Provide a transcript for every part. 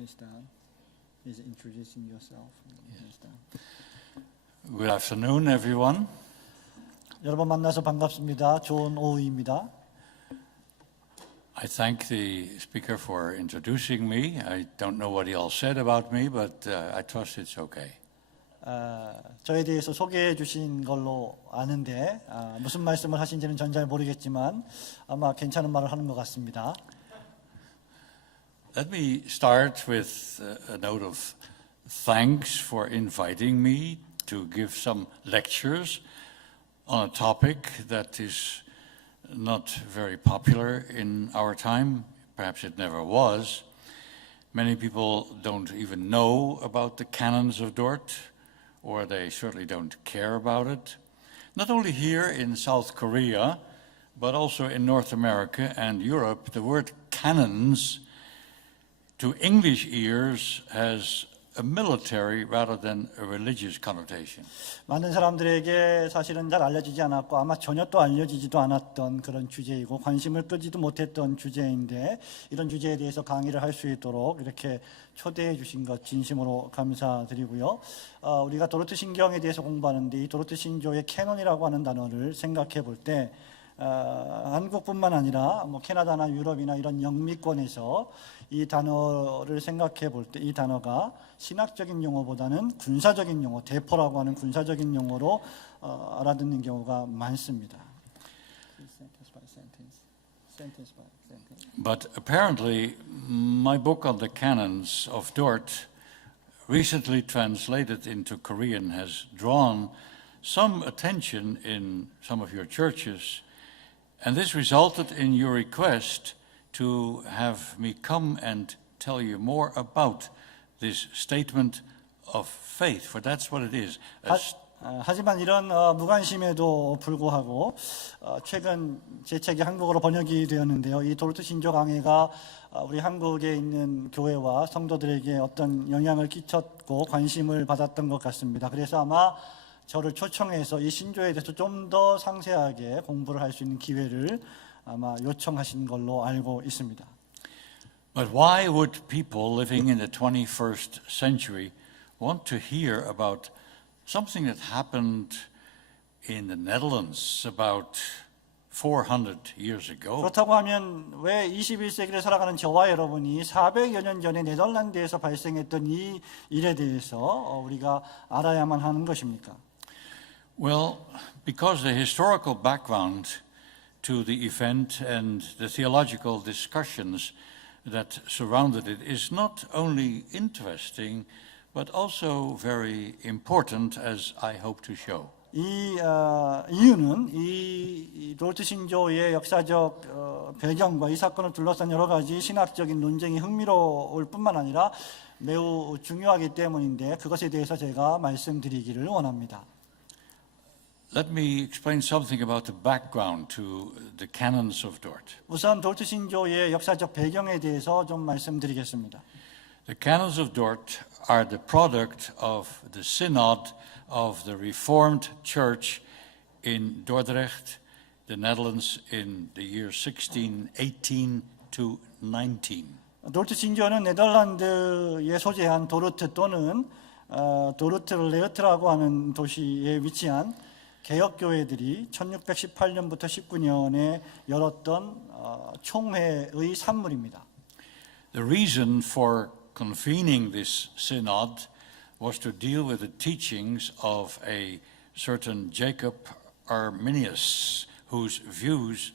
he's done. He's introducing yourself. He's done. Good afternoon, everyone. 여러분 만나서 반갑습니다. 좋은 오후입니다. I thank the speaker for introducing me. I don't know what he all said about me, but I trust it's okay. 저에 대해서 소개해 주신 걸로 아는데 무슨 말씀을 하신지는 전 잘 모르겠지만 아마 괜찮은 말을 하는 것 같습니다. Let me start with a note of thanks for inviting me to give some lectures on a topic that is not very popular in our time. Perhaps it never was. Many people don't even know about the canons of Dort, or they certainly don't care about it. Not only here in South Korea, but also in North America and Europe, the word canons to English ears has a military rather than a religious connotation. 많은 사람들에게 사실은 잘 알려지지 않았고 아마 전혀 또 알려지지도 않았던 그런 주제이고 관심을 끄지도 못했던 주제인데 이런 주제에 대해서 강의를 할 수 있도록 이렇게 초대해 주신 것 진심으로 감사드리고요. 우리가 도르트 신경에 대해서 공부하는데 이 도르트 신조의 캐논이라고 하는 단어를 생각해 볼 때 한국뿐만 아니라 캐나다나 유럽이나 이런 영미권에서 이 단어를 생각해 볼 때 이 단어가 신학적인 용어보다는 군사적인 용어, 대포라고 하는 군사적인 용어로 알아듣는 경우가 많습니다. But apparently, my book on the canons of Dort, recently translated into Korean, has drawn some attention in some of your churches, and this resulted in your request to have me come and tell you more about this statement of faith, for that's what it is. 하지만 이런 무관심에도 불구하고 최근 제 책이 한국어로 번역이 되었는데요. 이 도르트 신조 강해가 우리 한국에 있는 교회와 성도들에게 어떤 영향을 끼쳤고 관심을 받았던 것 같습니다. 그래서 아마 저를 초청해서 이 신조에 대해서 좀 더 상세하게 공부를 할 수 있는 기회를 아마 요청하신 걸로 알고 있습니다. But why would people living in the 21st century want to hear about something that happened in the Netherlands about 400 years ago? 그렇다고 하면 왜 21세기를 살아가는 저와 여러분이 400여 년 전에 네덜란드에서 발생했던 이 일에 대해서 우리가 알아야만 하는 것입니까? Well, because the historical background to the event and the theological discussions that surrounded it is not only interesting, but also very important, as I hope to show. 이 이유는 이 도르트 신조의 역사적 배경과 이 사건을 둘러싼 여러 가지 신학적인 논쟁이 흥미로울 뿐만 아니라 매우 중요하기 때문인데 그것에 대해서 제가 말씀드리기를 원합니다. Let me explain something about the background to the canons of Dort. 우선 도르트 신조의 역사적 배경에 대해서 좀 말씀드리겠습니다. The canons of Dort are the product of the synod of the Reformed Church in Dordrecht, the Netherlands, in the year 1618 to 19. 도르트 신조는 네덜란드에 소재한 도르트 또는 도르트레흐트라고 하는 도시에 위치한 개혁교회들이 1618년부터 19년에 열었던 총회의 산물입니다. The reason for convening this synod was to deal with the teachings of a certain Jacob Arminius, whose views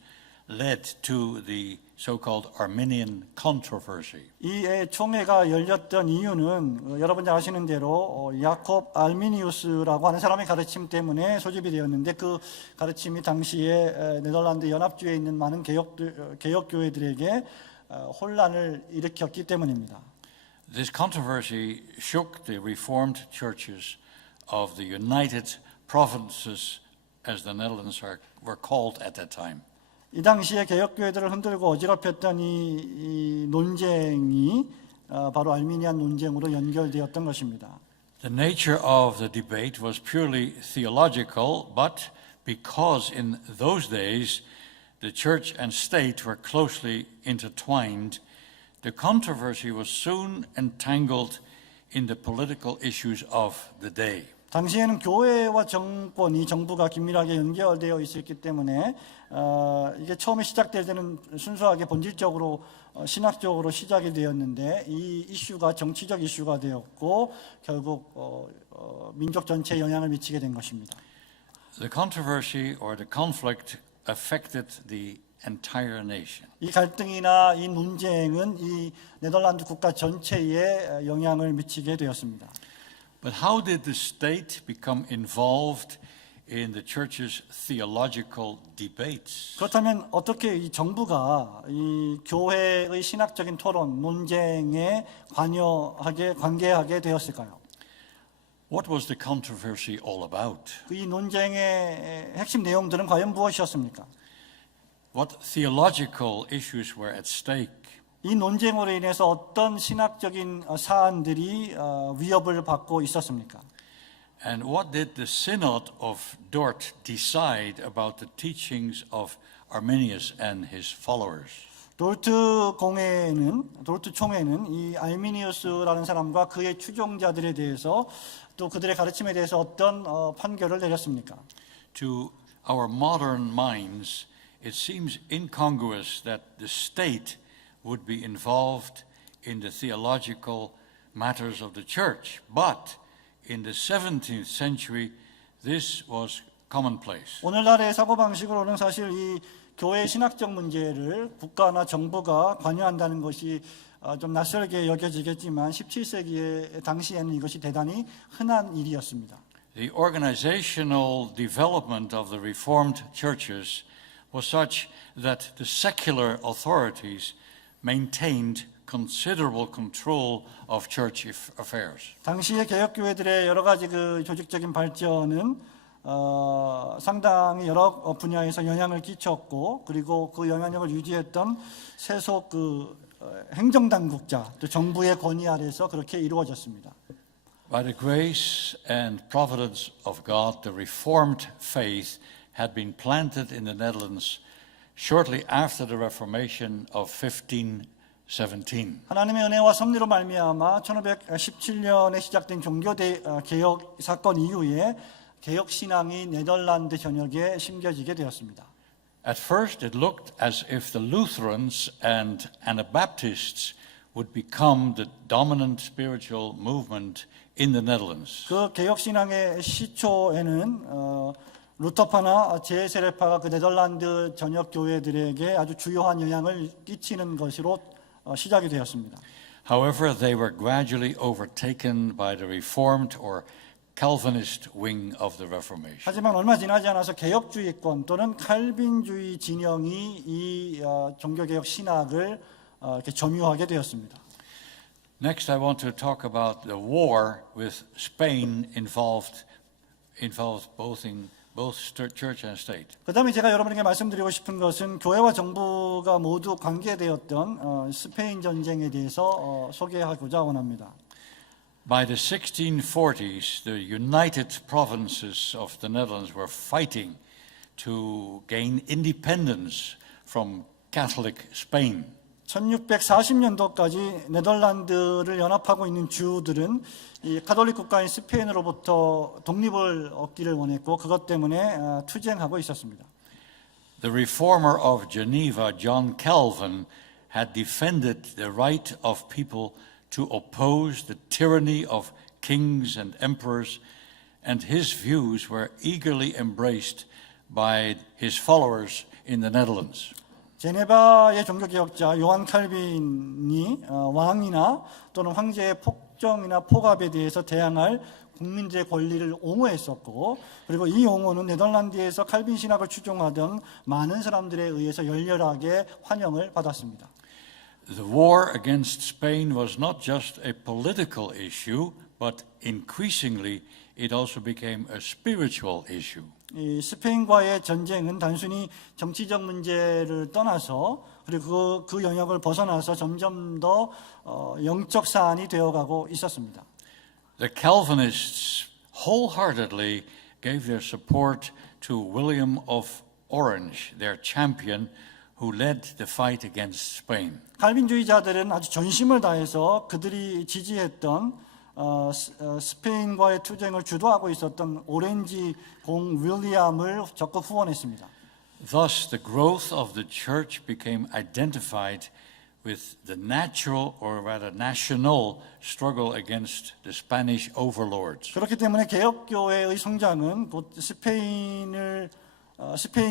led to the so-called Arminian controversy. 이 총회가 열렸던 이유는 여러분 잘 아시는 대로 야콥 알미니우스라고 하는 사람의 가르침 때문에 소집이 되었는데 그 가르침이 당시에 네덜란드 연합주에 있는 많은 개혁교회들에게 혼란을 일으켰기 때문입니다. This controversy shook the Reformed churches of the United Provinces, as the Netherlands were called at that time. 이 당시에 개혁교회들을 흔들고 어지럽혔던 이 논쟁이 바로 알미니안 논쟁으로 연결되었던 것입니다. The nature of the debate was purely theological, but because in those days the church and state were closely intertwined, the controversy was soon entangled in the political issues of the day. 당시에는 교회와 정부가 긴밀하게 연결되어 있었기 때문에 이게 처음에 시작될 때는 순수하게 본질적으로 신학적으로 시작이 되었는데 이 이슈가 정치적 이슈가 되었고 결국 민족 전체에 영향을 미치게 된 것입니다. The controversy or the conflict affected the entire nation. 이 갈등이나 이 논쟁은 이 네덜란드 국가 전체에 영향을 미치게 되었습니다. But how did the state become involved in the church's theological debates? 그렇다면 어떻게 이 정부가 이 교회의 신학적인 토론, 논쟁에 관계하게 되었을까요? What was the controversy all about? 이 논쟁의 핵심 내용들은 과연 무엇이었습니까? What theological issues were at stake? 이 논쟁으로 인해서 어떤 신학적인 사안들이 위협을 받고 있었습니까? And what did the Synod of Dort decide about the teachings of Arminius and his followers? 돌트 총회는 이 알미니우스라는 사람과 그의 추종자들에 대해서 또 그들의 가르침에 대해서 어떤 판결을 내렸습니까? To our modern minds, it seems incongruous that the state would be involved in the theological matters of the church. But in the 17th century, this was commonplace. 오늘날의 사고방식으로는 사실 이 교회의 신학적 문제를 국가나 정부가 관여한다는 것이 좀 낯설게 여겨지겠지만 17세기의 당시에는 이것이 대단히 흔한 일이었습니다. The organizational development of the Reformed churches was such that the secular authorities maintained considerable control of church affairs. 당시의 개혁교회들의 여러 가지 그 조직적인 발전은 상당히 여러 분야에서 영향을 끼쳤고 그리고 그 영향력을 유지했던 세속 행정당국자 또 정부의 권위 아래서 그렇게 이루어졌습니다. By the grace and providence of God, the Reformed faith had been planted in the Netherlands shortly after the Reformation of 1517. 하나님의 은혜와 섭리로 말미암아 1517년에 시작된 종교 개혁 사건 이후에 개혁 신앙이 네덜란드 전역에 심겨지게 되었습니다. At first, it looked as if the Lutherans and Anabaptists would become the dominant spiritual movement in the Netherlands. 그 개혁 신앙의 시초에는 루터파나 제세례파가 그 네덜란드 전역 교회들에게 아주 주요한 영향을 끼치는 것으로 시작이 되었습니다. However, they were gradually overtaken by the Reformed or Calvinist wing of the Reformation. 하지만 얼마 지나지 않아서 개혁주의권 또는 칼빈주의 진영이 이 종교개혁 신학을 이렇게 점유하게 되었습니다. Next, I want to talk about the war with Spain involved both church and state. 그다음에 제가 여러분에게 말씀드리고 싶은 것은 교회와 정부가 모두 관계되었던 스페인 전쟁에 대해서 소개하고자 원합니다. By the 1640s, the United Provinces of the Netherlands were fighting to gain independence from Catholic Spain. 1640년도까지 네덜란드를 연합하고 있는 주들은 이 가톨릭 국가인 스페인으로부터 독립을 얻기를 원했고 그것 때문에 투쟁하고 있었습니다. The reformer of Geneva, John Calvin, had defended the right of people to oppose the tyranny of kings and emperors, and his views were eagerly embraced by his followers in the Netherlands. 제네바의 종교개혁자 요한 칼빈이 왕이나 또는 황제의 폭정이나 폭압에 대해서 대항할 국민들의 권리를 옹호했었고 그리고 이 옹호는 네덜란드에서 칼빈 신학을 추종하던 많은 사람들에 의해서 열렬하게 환영을 받았습니다. The war against Spain was not just a political issue, but increasingly it also became a spiritual issue. 이 스페인과의 전쟁은 단순히 정치적 문제를 떠나서 그리고 그 영역을 벗어나서 점점 더 영적 사안이 되어가고 있었습니다. The Calvinists wholeheartedly gave their support to William of Orange, their champion, who led the fight against Spain. 칼빈주의자들은 아주 전심을 다해서 그들이 지지했던 스페인과의 투쟁을 주도하고 있었던 오렌지 공 윌리엄을 적극 후원했습니다. Thus, the growth of the church became identified with the natural, or rather national, struggle against the Spanish overlords. 그렇기 때문에 개혁교회의 성장은 곧 스페인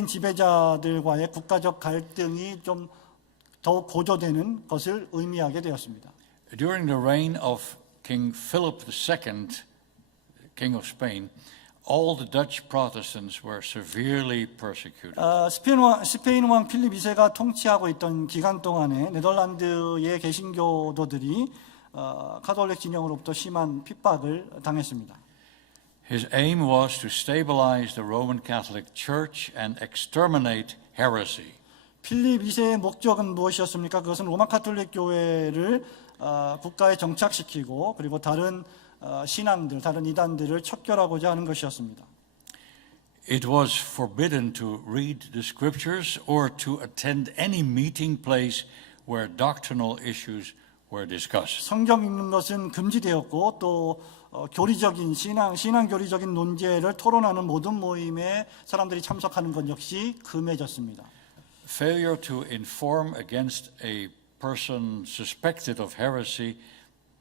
지배자들과의 국가적 갈등이 좀 더욱 고조되는 것을 의미하게 되었습니다. During the reign of King Philip II, King of Spain, all the Dutch Protestants were severely persecuted. 스페인 왕 필립 2세가 통치하고 있던 기간 동안에 네덜란드의 개신교도들이 카톨릭 진영으로부터 심한 핍박을 당했습니다. His aim was to stabilize the Roman Catholic Church and exterminate heresy. 필립 2세의 목적은 무엇이었습니까? 그것은 로마 카톨릭 교회를 국가에 정착시키고 그리고 다른 신앙들, 다른 이단들을 척결하고자 하는 것이었습니다. It was forbidden to read the scriptures or to attend any meeting place where doctrinal issues were discussed. 성경 읽는 것은 금지되었고 또 교리적인 신앙 교리적인 논제를 토론하는 모든 모임에 사람들이 참석하는 것 역시 금해졌습니다. Failure to inform against a person suspected of heresy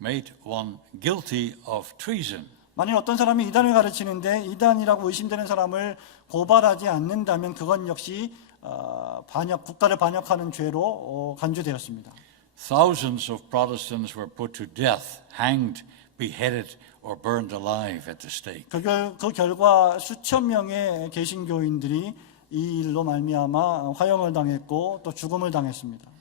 made one guilty of treason. 만일 어떤 사람이 이단을 가르치는데 이단이라고 의심되는 사람을 고발하지 않는다면 그건 역시 국가를 반역하는 죄로 간주되었습니다. Thousands of Protestants were put to death, hanged, beheaded, or burned alive at the stake. 그 결과 수천 명의 개신교인들이 이 일로 말미암아 화형을 당했고 또 죽음을 당했습니다.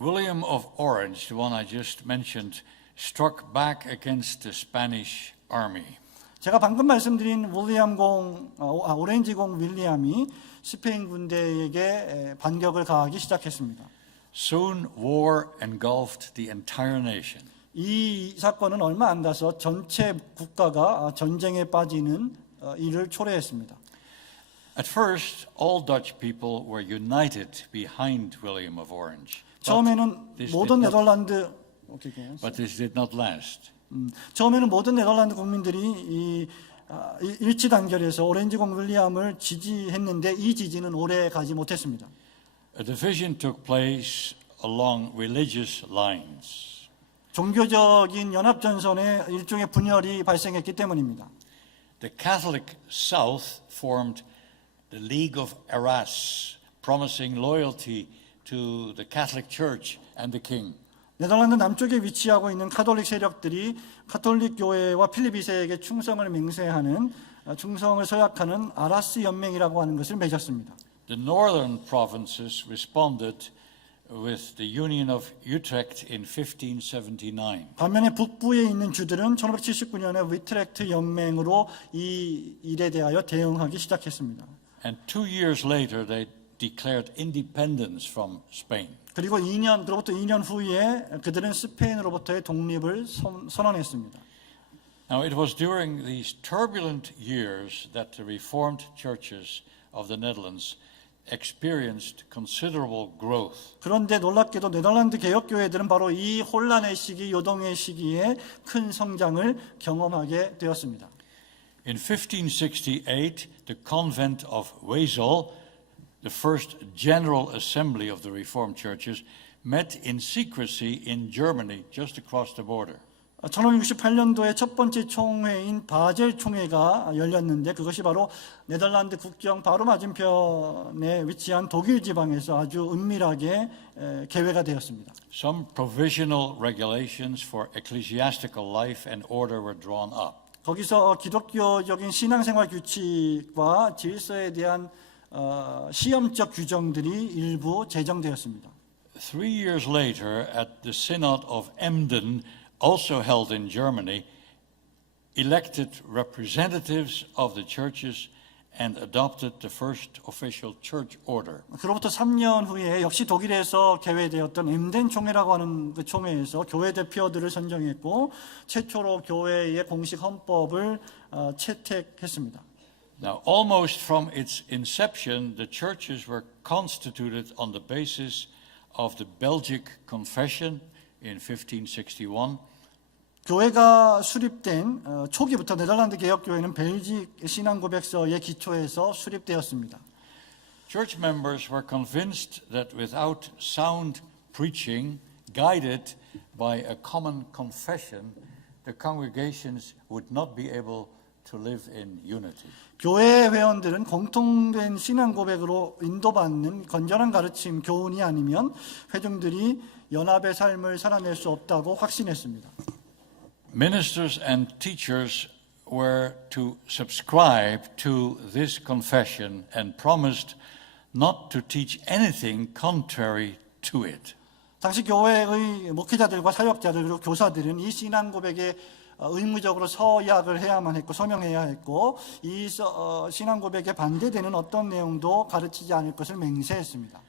William of Orange, the one I just mentioned, struck back against the Spanish army. 제가 방금 말씀드린 오렌지 공 윌리엄이 스페인 군대에게 반격을 가하기 시작했습니다. Soon war engulfed the entire nation. 이 사건은 얼마 안 가서 전체 국가가 전쟁에 빠지는 일을 초래했습니다. At first, all Dutch people were united behind William of Orange. 처음에는 모든 네덜란드 But this did not last. 처음에는 모든 네덜란드 국민들이 일치 단결해서 오렌지 공 윌리엄을 지지했는데 이 지지는 오래 가지 못했습니다. A division took place along religious lines. 종교적인 연합 전선에 일종의 분열이 발생했기 때문입니다. The Catholic South formed the League of Arras, promising loyalty to the Catholic Church and the King. 네덜란드 남쪽에 위치하고 있는 카톨릭 세력들이 카톨릭 교회와 필립 2세에게 충성을 서약하는 아라스 연맹이라고 하는 것을 맺었습니다. The northern provinces responded with the Union of Utrecht in 1579. 반면에 북부에 있는 주들은 1579년에 위트렉트 연맹으로 이 일에 대하여 대응하기 시작했습니다. And 2 years later, they declared independence from Spain. 그로부터 2년 후에 그들은 스페인으로부터의 독립을 선언했습니다. Now, it was during these turbulent years that the Reformed churches of the Netherlands experienced considerable growth. 그런데 놀랍게도 네덜란드 개혁교회들은 바로 이 혼란의 시기, 요동의 시기에 큰 성장을 경험하게 되었습니다. In 1568, the convent of Wesel, the first general assembly of the Reformed churches, met in secrecy in Germany, just across the border. 1568년도에 첫 번째 총회인 바젤 총회가 열렸는데 그것이 바로 네덜란드 국경 바로 맞은편에 위치한 독일 지방에서 아주 은밀하게 개회가 되었습니다. Some provisional regulations for ecclesiastical life and order were drawn up. 거기서 기독교적인 신앙생활 규칙과 질서에 대한 시험적 규정들이 일부 제정되었습니다. 3 years later, at the Synod of Emden, also held in Germany, elected representatives of the churches and adopted the first official church order. 그로부터 3년 후에 역시 독일에서 개회되었던 엠덴 총회라고 하는 그 총회에서 교회 대표들을 선정했고 최초로 교회의 공식 헌법을 채택했습니다. Now, almost from its inception, the churches were constituted on the basis of the Belgic Confession in 1561. 교회가 수립된 초기부터 네덜란드 개혁교회는 벨직 신앙고백서의 기초에서 수립되었습니다. Church members were convinced that without sound preaching, guided by a common confession, the congregations would not be able to live in unity. 교회 회원들은 공통된 신앙 고백으로 인도받는 건전한 가르침, 교훈이 아니면 회중들이 연합의 삶을 살아낼 수 없다고 확신했습니다. Ministers and teachers were to subscribe to this confession and promised not to teach anything contrary to it. 당시 교회의 목회자들과 사역자들 그리고 교사들은 이 신앙 고백에 의무적으로 서약을 해야만 했고 서명해야 했고 이 신앙 고백에 반대되는 어떤 내용도 가르치지 않을 것을 맹세했습니다.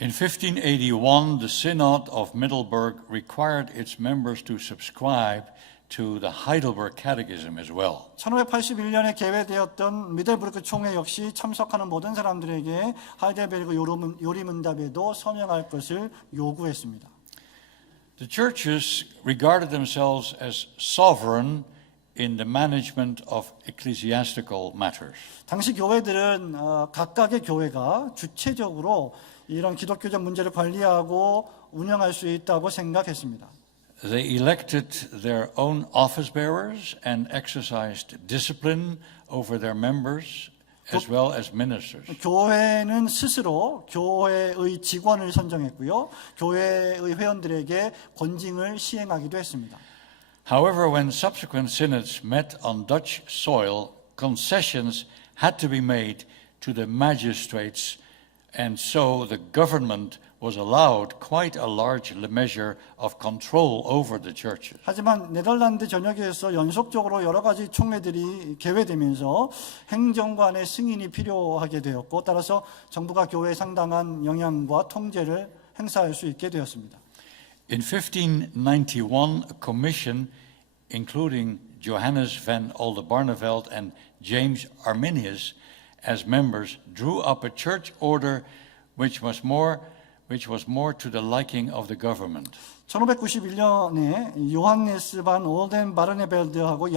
In 1581, the Synod of Middelburg required its members to subscribe to the Heidelberg Catechism as well. 1581년에 개회되었던 미들부르크 총회 역시 참석하는 모든 사람들에게 하이델베르그 요리문답에도 서명할 것을 요구했습니다. The churches regarded themselves as sovereign in the management of ecclesiastical matters. 당시 교회들은 각각의 교회가 주체적으로 이런 기독교적 문제를 관리하고 운영할 수 있다고 생각했습니다. They elected their own office bearers and exercised discipline over their members as well as ministers. 교회는 스스로 교회의 직원을 선정했고요. 교회의 회원들에게 권징을 시행하기도 했습니다. However, when subsequent synods met on Dutch soil, concessions had to be made to the magistrates, and so the government was allowed quite a large measure of control over the churches. 하지만 네덜란드 전역에서 연속적으로 여러 가지 총회들이 개회되면서 행정관의 승인이 필요하게 되었고 따라서 정부가 교회에 상당한 영향과 통제를 행사할 수 있게 되었습니다. In 1591, a commission, including Johannes van Oldenbarneveld and James Arminius as members, drew up a church order which was more to the liking of the government. 1591년에 요한네스 반 올덴 바르네벨드하고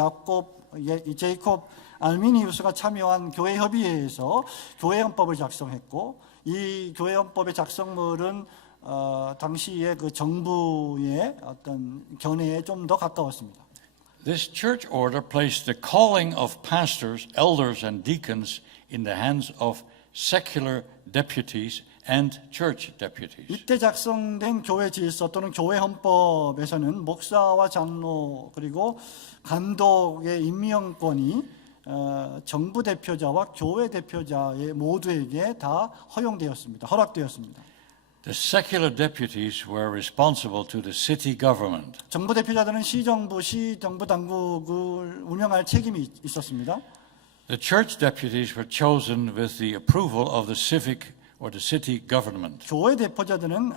제이콥 알미니우스가 참여한 교회 협의회에서 교회 헌법을 작성했고 이 교회 헌법의 작성물은 당시의 그 정부의 어떤 견해에 좀 더 가까웠습니다. This church order placed the calling of pastors, elders, and deacons in the hands of secular deputies and church deputies. 이때 작성된 교회 질서 또는 교회 헌법에서는 목사와 장로 그리고 감독의 임명권이 정부 대표자와 교회 대표자의 모두에게 다 허락되었습니다. The secular deputies were responsible to the city government. 정부 대표자들은 시정부 당국을 운영할 책임이 있었습니다. The church deputies were chosen with the approval of the civic or the city government. 교회 대표자들은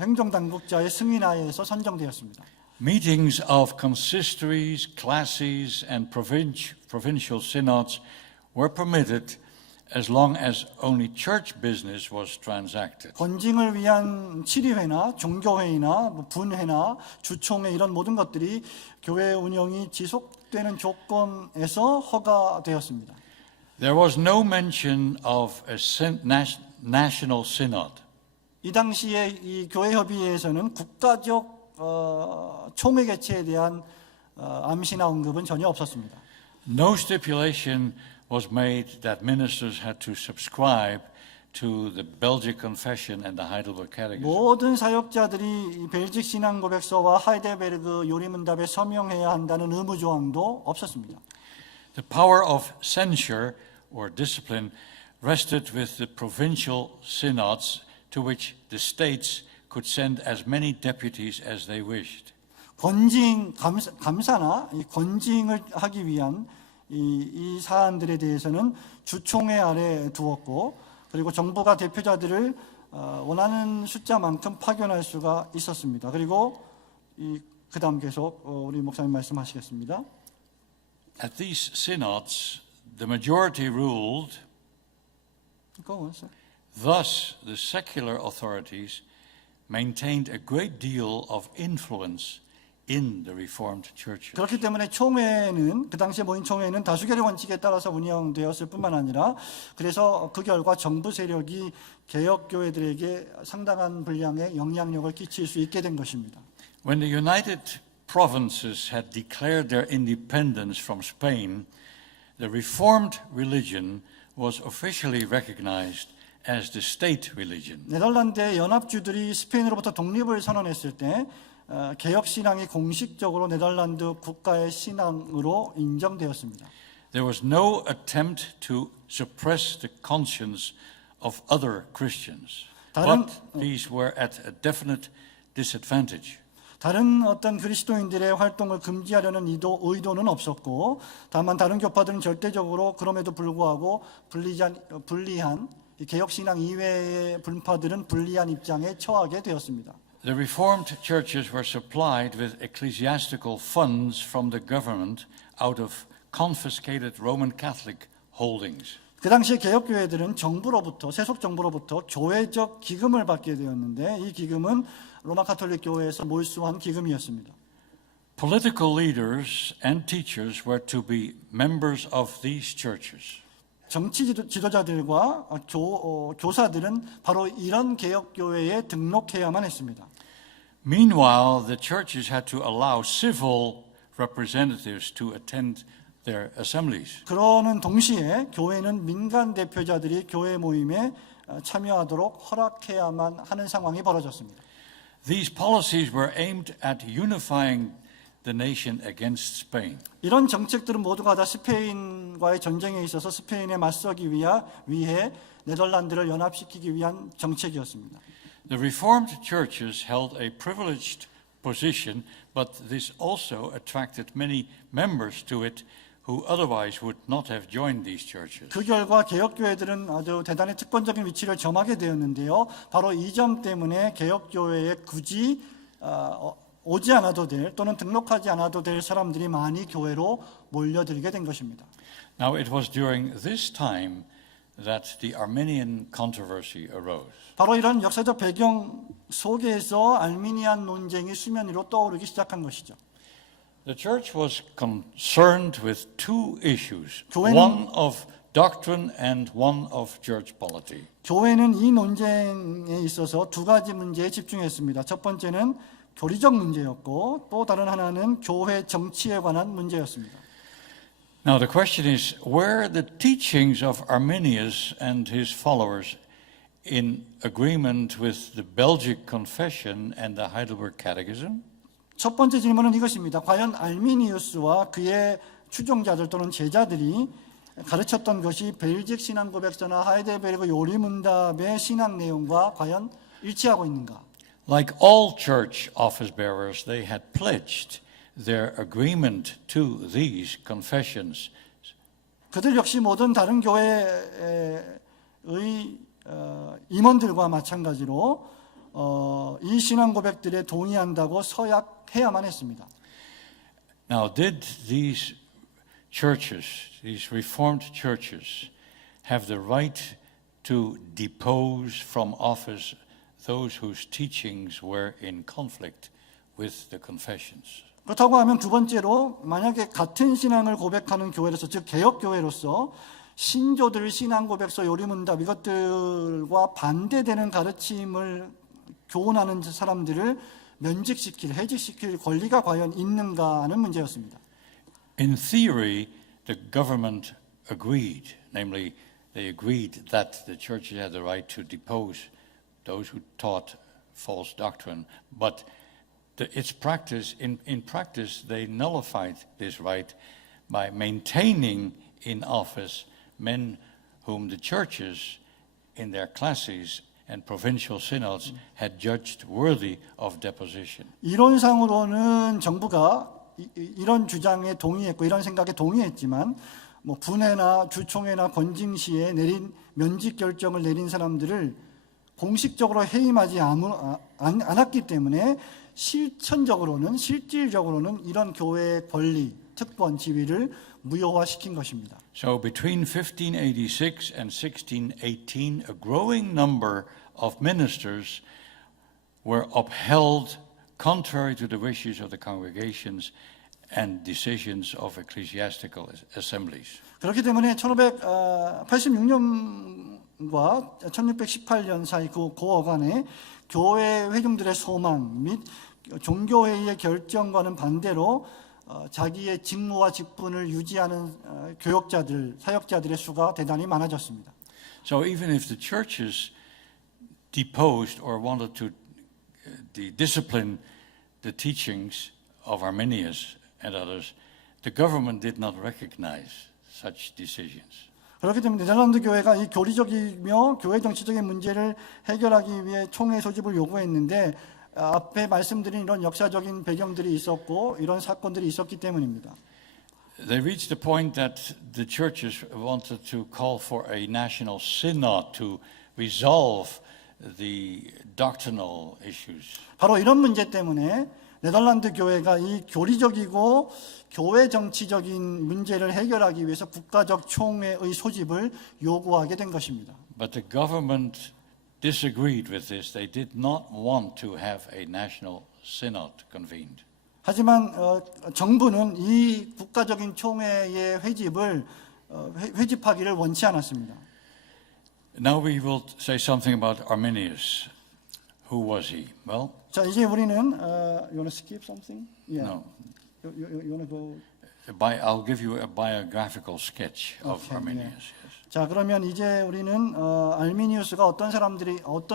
행정 당국자의 승인하에서 선정되었습니다. Meetings of consistories, classes, and provincial synods were permitted as long as only church business was transacted. 권징을 위한 치리회나 종교회의나 분회나 주총회 이런 모든 것들이 교회 운영이 지속되는 조건에서 허가되었습니다. There was no mention of a national synod. 이 당시에 이 교회 협의회에서는 국가적 총회 개최에 대한 암시나 언급은 전혀 없었습니다. No stipulation was made that ministers had to subscribe to the Belgic Confession and the Heidelberg Catechism. 모든 사역자들이 벨직 신앙 고백서와 하이델베르그 요리문답에 서명해야 한다는 의무 조항도 없었습니다. The power of censure or discipline rested with the provincial synods to which the states could send as many deputies as they wished. 감사나 이 권징을 하기 위한 이 사안들에 대해서는 주총회 아래 두었고 그리고 정부가 대표자들을 원하는 숫자만큼 파견할 수가 있었습니다. 그리고 그다음 계속 우리 목사님 말씀하시겠습니다. At these synods, the majority ruled. Go on, sir. Thus, the secular authorities maintained a great deal of influence in the Reformed churches. 그렇기 때문에 총회는 그 당시에 모인 총회는 다수결의 원칙에 따라서 운영되었을 뿐만 아니라 그래서 그 결과 정부 세력이 개혁 교회들에게 상당한 분량의 영향력을 끼칠 수 있게 된 것입니다. When the United Provinces had declared their independence from Spain, the Reformed religion was officially recognized as the state religion. 네덜란드의 연합주들이 스페인으로부터 독립을 선언했을 때 개혁 신앙이 공식적으로 네덜란드 국가의 신앙으로 인정되었습니다. There was no attempt to suppress the conscience of other Christians, 다른- but these were at a definite disadvantage. 다른 어떤 그리스도인들의 활동을 금지하려는 의도는 없었고 다만 다른 교파들은 절대적으로 그럼에도 불구하고 불리한 개혁신앙 이외의 분파들은 불리한 입장에 처하게 되었습니다. The Reformed churches were supplied with ecclesiastical funds from the government out of confiscated Roman Catholic holdings. 그 당시에 개혁교회들은 정부로부터 세속 정부로부터 교회적 기금을 받게 되었는데 이 기금은 로마 가톨릭 교회에서 몰수한 기금이었습니다. Political leaders and teachers were to be members of these churches. 정치 지도자들과 교사들은 바로 이런 개혁교회에 등록해야만 했습니다. Meanwhile, the churches had to allow civil representatives to attend their assemblies. 그러는 동시에 교회는 민간 대표자들이 교회 모임에 참여하도록 허락해야만 하는 상황이 벌어졌습니다. These policies were aimed at unifying the nation against Spain. 이런 정책들은 모두가 다 스페인과의 전쟁에 있어서 스페인에 맞서기 위해 네덜란드를 연합시키기 위한 정책이었습니다. The Reformed churches held a privileged position, but this also attracted many members to it who otherwise would not have joined these churches. 그 결과 개혁교회들은 아주 대단히 특권적인 위치를 점하게 되었는데요. 바로 이 점 때문에 개혁교회에 굳이 오지 않아도 될 또는 등록하지 않아도 될 사람들이 많이 교회로 몰려들게 된 것입니다. Now, it was during this time that the Armenian controversy arose. 바로 이런 역사적 배경 속에서 알미니안 논쟁이 수면 위로 떠오르기 시작한 것이죠. The church was concerned with two issues, 교회는- one of doctrine and one of church polity. 교회는 이 논쟁에 있어서 두 가지 문제에 집중했습니다. 첫 번째는 교리적 문제였고 또 다른 하나는 교회 정치에 관한 문제였습니다. Now, the question is, were the teachings of Arminius and his followers in agreement with the Belgic Confession and the Heidelberg Catechism? 첫 번째 질문은 이것입니다. 과연 알미니우스와 그의 추종자들 또는 제자들이 가르쳤던 것이 벨직 신앙고백서나 하이델베르그 요리문답의 신앙 내용과 과연 일치하고 있는가? Like all church office bearers, they had pledged their agreement to these confessions. 그들 역시 모든 다른 교회의 임원들과 마찬가지로 이 신앙 고백들에 동의한다고 서약해야만 했습니다. Now, did these churches, these Reformed churches, have the right to depose from office those whose teachings were in conflict with the confessions? 그렇다고 하면 두 번째로 만약에 같은 신앙을 고백하는 교회로서 즉 개혁교회로서 신조들 신앙고백서 요리문답 이것들과 반대되는 가르침을 교훈하는 사람들을 해직시킬 권리가 과연 있는가 하는 문제였습니다. In theory, the government agreed, namely, they agreed that the churches had the right to depose those who taught false doctrine, but its practice, in practice, they nullified this right by maintaining in office men whom the churches in their classes and provincial synods had judged worthy of deposition. 이론상으로는 정부가 이런 주장에 동의했고 이런 생각에 동의했지만 뭐 분회나 주총회나 권징시에 내린 면직 결정을 내린 사람들을 공식적으로 해임하지 않았기 때문에 실질적으로는 이런 교회의 권리, 특권, 지위를 무효화시킨 것입니다. So between 1586 and 1618, a growing number of ministers were upheld contrary to the wishes of the congregations and decisions of ecclesiastical assemblies. 그렇기 때문에 1586년과 1618년 사이 그 어간에 교회 회중들의 소망 및 종교회의의 결정과는 반대로 자기의 직무와 직분을 유지하는 교역자들, 사역자들의 수가 대단히 많아졌습니다. So even if the churches deposed or wanted to discipline the teachings of Arminius and others, the government did not recognize such decisions. 그렇기 때문에 네덜란드 교회가 이 교리적이며 교회 정치적인 문제를 해결하기 위해 총회 소집을 요구했는데 앞에 말씀드린 이런 역사적인 배경들이 있었고 이런 사건들이 있었기 때문입니다. They reached the point that the churches wanted to call for a national synod to resolve the doctrinal issues. 바로 이런 문제 때문에 네덜란드 교회가 이 교리적이고 교회 정치적인 문제를 해결하기 위해서 국가적 총회의 소집을 요구하게 된 것입니다. But the government disagreed with this. They did not want to have a national synod convened. 하지만 정부는 이 국가적인 총회의 회집을 회집하기를 원치 않았습니다. Now we will say something about Arminius. Who was he? Well, 자, 이제 우리는 you want to skip something? Yeah. no. You want to go? I'll give you a biographical sketch of Okay, Arminius. Yes. 자, 그러면 이제 우리는 알미니우스가 어떤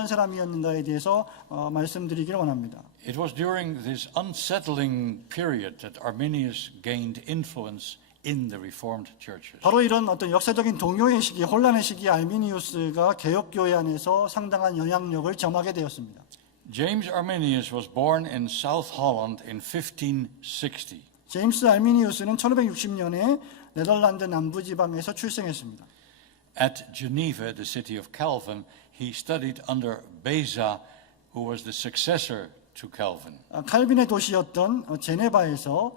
사람이었는가에 대해서 말씀드리기를 원합니다. It was during this unsettling period that Arminius gained influence in the Reformed churches. 바로 이런 어떤 역사적인 동요의 시기, 혼란의 시기 알미니우스가 개혁교회 안에서 상당한 영향력을 점하게 되었습니다. James Arminius was born in South Holland in 1560. 제임스 알미니우스는 1560년에 네덜란드 남부 지방에서 출생했습니다. At Geneva, the city of Calvin, he studied under Beza, who was the successor to Calvin. 칼빈의 도시였던 제네바에서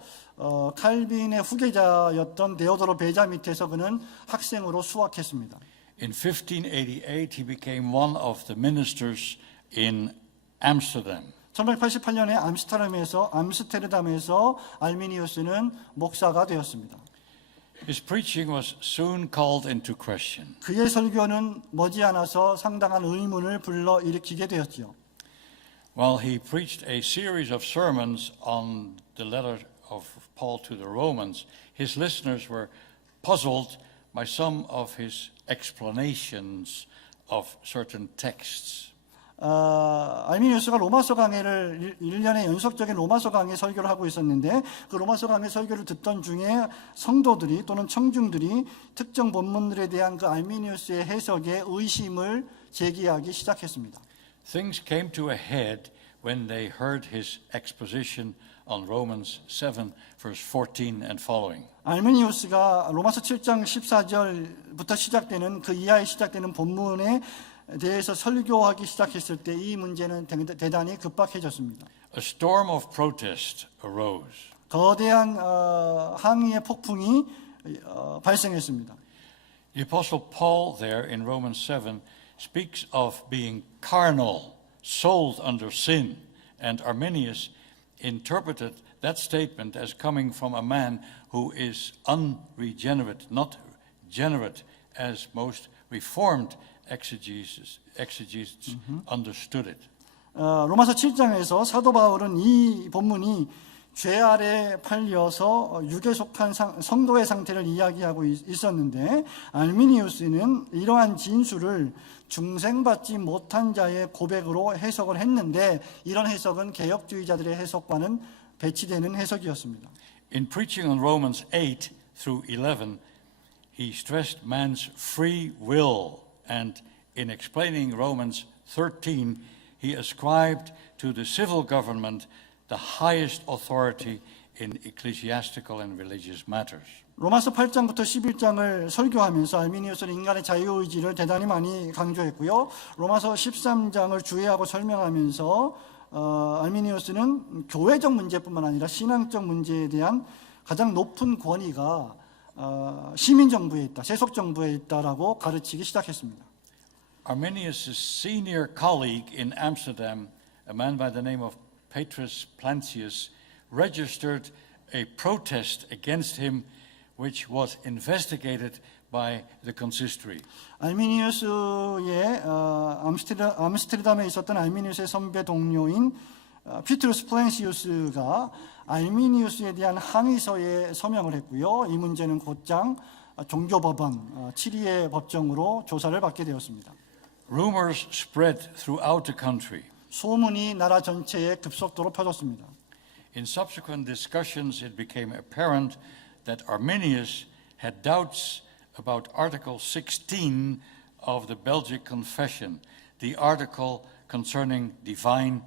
칼빈의 후계자였던 데오도로 베자 밑에서 그는 학생으로 수학했습니다. In 1588, he became one of the ministers in Amsterdam. 1888년에 암스테르담에서 알미니우스는 목사가 되었습니다. His preaching was soon called into question. 그의 설교는 머지않아서 상당한 의문을 불러일으키게 되었지요. While he preached a series of sermons on the letter of Paul to the Romans, his listeners were puzzled by some of his explanations of certain texts. 알미니우스가 로마서 강해를 1년에 연속적인 로마서 강해 설교를 하고 있었는데 그 로마서 강해 설교를 듣던 중에 성도들이 또는 청중들이 특정 본문들에 대한 그 알미니우스의 해석에 의심을 제기하기 시작했습니다. Things came to a head when they heard his exposition on Romans 7, verse 14 and following. 알미니우스가 로마서 7장 14절부터 시작되는 그 이하에 시작되는 본문에 대해서 설교하기 시작했을 때 이 문제는 대단히 급박해졌습니다. A storm of protest arose. 거대한 항의의 폭풍이 발생했습니다. The Apostle Paul there in Romans 7 speaks of being carnal, sold under sin, and Arminius interpreted that statement as coming from a man who is unregenerate, not generate, as most Reformed exegetes understood it. 로마서 7장에서 사도 바울은 이 본문이 죄 아래 팔려서 육에 속한 성도의 상태를 이야기하고 있었는데 알미니우스는 이러한 진술을 중생받지 못한 자의 고백으로 해석을 했는데 이런 해석은 개혁주의자들의 해석과는 배치되는 해석이었습니다. In preaching on Romans 8 through 11, he stressed man's free will, and in explaining Romans 13, he ascribed to the civil government the highest authority in ecclesiastical and religious matters. 로마서 8장부터 11장을 설교하면서 알미니우스는 인간의 자유의지를 대단히 많이 강조했고요. 로마서 13장을 주의하고 설명하면서 알미니우스는 교회적 문제뿐만 아니라 신앙적 문제에 대한 가장 높은 권위가 시민 정부에 있다, 세속 정부에 있다라고 가르치기 시작했습니다. Arminius' senior colleague in Amsterdam, a man by the name of Petrus Plancius, registered a protest against him, which was investigated by the consistory. 알미니우스의 암스테르담에 있었던 알미니우스의 선배 동료인 피트루스 플랜시우스가 알미니우스에 대한 항의서에 서명을 했고요. 이 문제는 곧장 종교법원 7위의 법정으로 조사를 받게 되었습니다. Rumors spread throughout the country. 소문이 나라 전체에 급속도로 퍼졌습니다. In subsequent discussions, it became apparent that Arminius had doubts about Article 16 of the Belgic Confession, the article concerning divine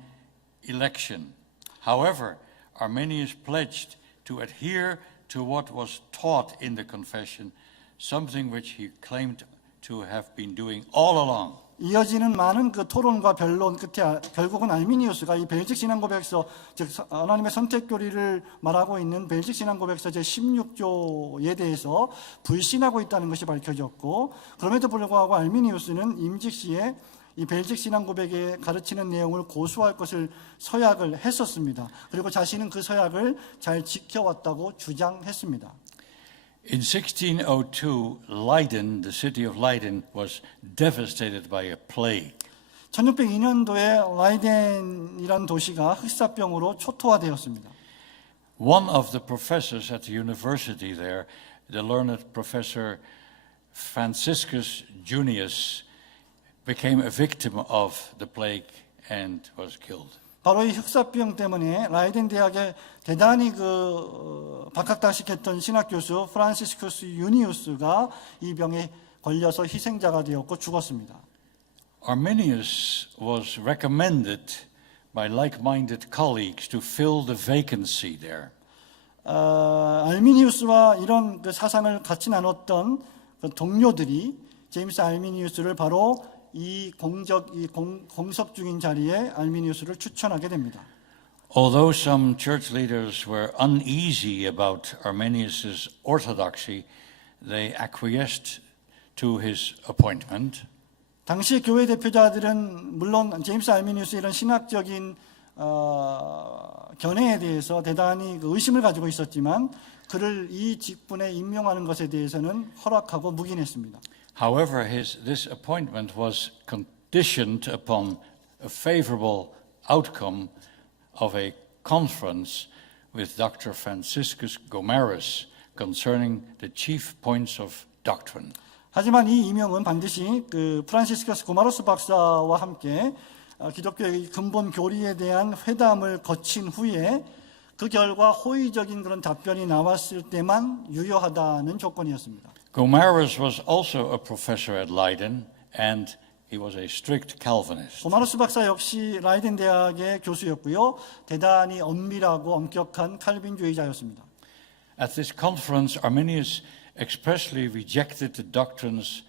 election. However, Arminius pledged to adhere to what was taught in the confession, something which he claimed to have been doing all along. 이어지는 많은 그 토론과 변론 끝에 결국은 알미니우스가 이 벨직 신앙고백서, 즉 하나님의 선택교리를 말하고 있는 벨직 신앙고백서 제16조에 대해서 불신하고 있다는 것이 밝혀졌고, 그럼에도 불구하고 알미니우스는 임직 시에 이 벨직 신앙고백에 가르치는 내용을 고수할 것을 서약을 했었습니다. 그리고 자신은 그 서약을 잘 지켜왔다고 주장했습니다. In 1602, Leiden, the city of Leiden, was devastated by a plague. 1602년도에 라이덴이라는 도시가 흑사병으로 초토화되었습니다. One of the professors at the university there, the learned professor Franciscus Junius, became a victim of the plague and was killed. 바로 이 흑사병 때문에 라이덴 대학에 대단히 박학다식했던 신학 교수 프란시스쿠스 유니우스가 이 병에 걸려서 희생자가 되었고 죽었습니다. Arminius was recommended by like-minded colleagues to fill the vacancy there. 알미니우스와 이런 그 사상을 같이 나눴던 그 동료들이 제임스 알미니우스를 바로 이 공석 중인 자리에 알미니우스를 추천하게 됩니다. Although some church leaders were uneasy about Arminius' orthodoxy, they acquiesced to his appointment. 당시 교회 대표자들은 물론 제임스 알미니우스의 이런 신학적인 견해에 대해서 대단히 의심을 가지고 있었지만 그를 이 직분에 임명하는 것에 대해서는 허락하고 묵인했습니다. However, this appointment was conditioned upon a favorable outcome of a conference with Dr. Franciscus Gomarus concerning the chief points of doctrine. 하지만 이 임명은 반드시 그 프란시스커스 고마로스 박사와 함께 기독교의 근본 교리에 대한 회담을 거친 후에 그 결과 호의적인 그런 답변이 나왔을 때만 유효하다는 조건이었습니다. Gomarus was also a professor at Leiden, and he was a strict Calvinist. 고마로스 박사 역시 라이덴 대학의 교수였고요. 대단히 엄밀하고 엄격한 칼빈주의자였습니다. At this conference, Arminius expressly rejected the doctrines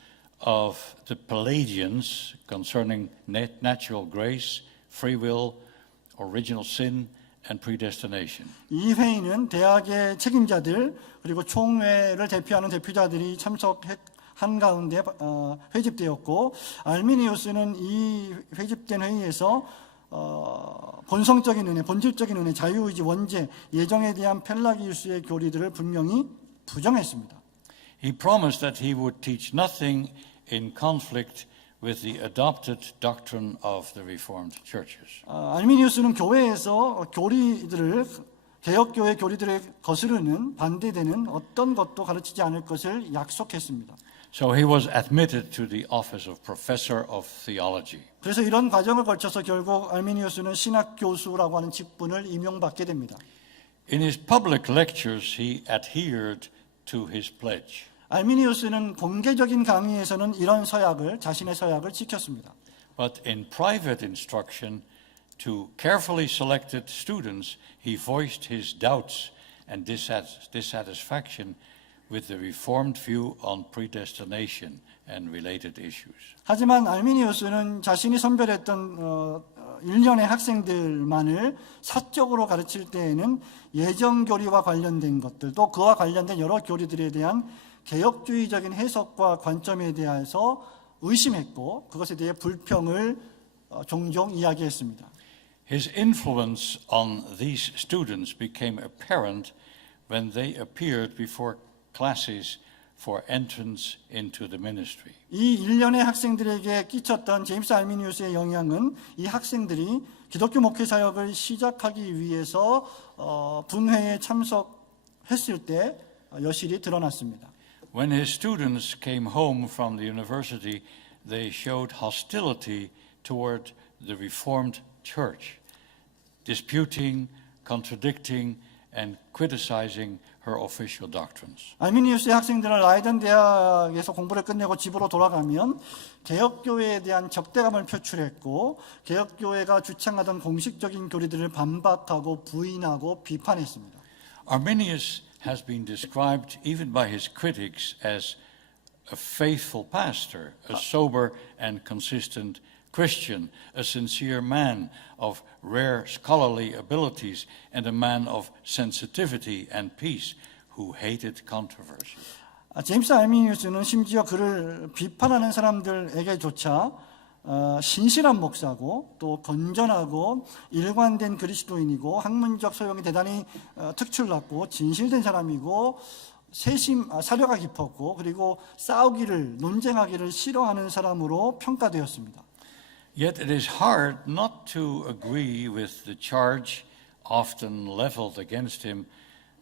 of the Pelagians concerning natural grace, free will, original sin, and predestination. 이 회의는 대학의 책임자들 그리고 총회를 대표하는 대표자들이 참석한 가운데 회집되었고 알미니우스는 이 회집된 회의에서 본성적인 은혜, 본질적인 은혜, 자유의지, 원죄, 예정에 대한 펠라기우스의 교리들을 분명히 부정했습니다. He promised that he would teach nothing in conflict with the adopted doctrine of the Reformed churches. 알미니우스는 교회에서 개혁교회 교리들을 거스르는 반대되는 어떤 것도 가르치지 않을 것을 약속했습니다. So he was admitted to the office of professor of theology. 그래서 이런 과정을 거쳐서 결국 알미니우스는 신학 교수라고 하는 직분을 임용받게 됩니다. In his public lectures, he adhered to his pledge. 알미니우스는 공개적인 강의에서는 이런 자신의 서약을 지켰습니다. But in private instruction to carefully selected students, he voiced his doubts and dissatisfaction with the Reformed view on predestination and related issues. 하지만 알미니우스는 자신이 선별했던 1년의 학생들만을 사적으로 가르칠 때에는 예정교리와 관련된 것들, 또 그와 관련된 여러 교리들에 대한 개혁주의적인 해석과 관점에 대해서 의심했고 그것에 대해 불평을 종종 이야기했습니다. His influence on these students became apparent when they appeared before classes for entrance into the ministry. 이 1년의 학생들에게 끼쳤던 제임스 알미니우스의 영향은 이 학생들이 기독교 목회 사역을 시작하기 위해서 분회에 참석했을 때 여실히 드러났습니다. When his students came home from the university, they showed hostility toward the Reformed Church, disputing, contradicting, and criticizing her official doctrines. 알미니우스의 학생들은 라이든 대학에서 공부를 끝내고 집으로 돌아가면 개혁교회에 대한 적대감을 표출했고 개혁교회가 주창하던 공식적인 교리들을 반박하고 부인하고 비판했습니다. Arminius has been described even by his critics as a faithful pastor, a sober and consistent Christian, a sincere man of rare scholarly abilities, and a man of sensitivity and peace who hated controversy. 제임스 알미니우스는 심지어 그를 비판하는 사람들에게조차 신실한 목사고 또 건전하고 일관된 그리스도인이고 학문적 소용이 대단히 특출났고 진실된 사람이고 사려가 깊었고 그리고 싸우기를 논쟁하기를 싫어하는 사람으로 평가되었습니다. Yet it is hard not to agree with the charge often leveled against him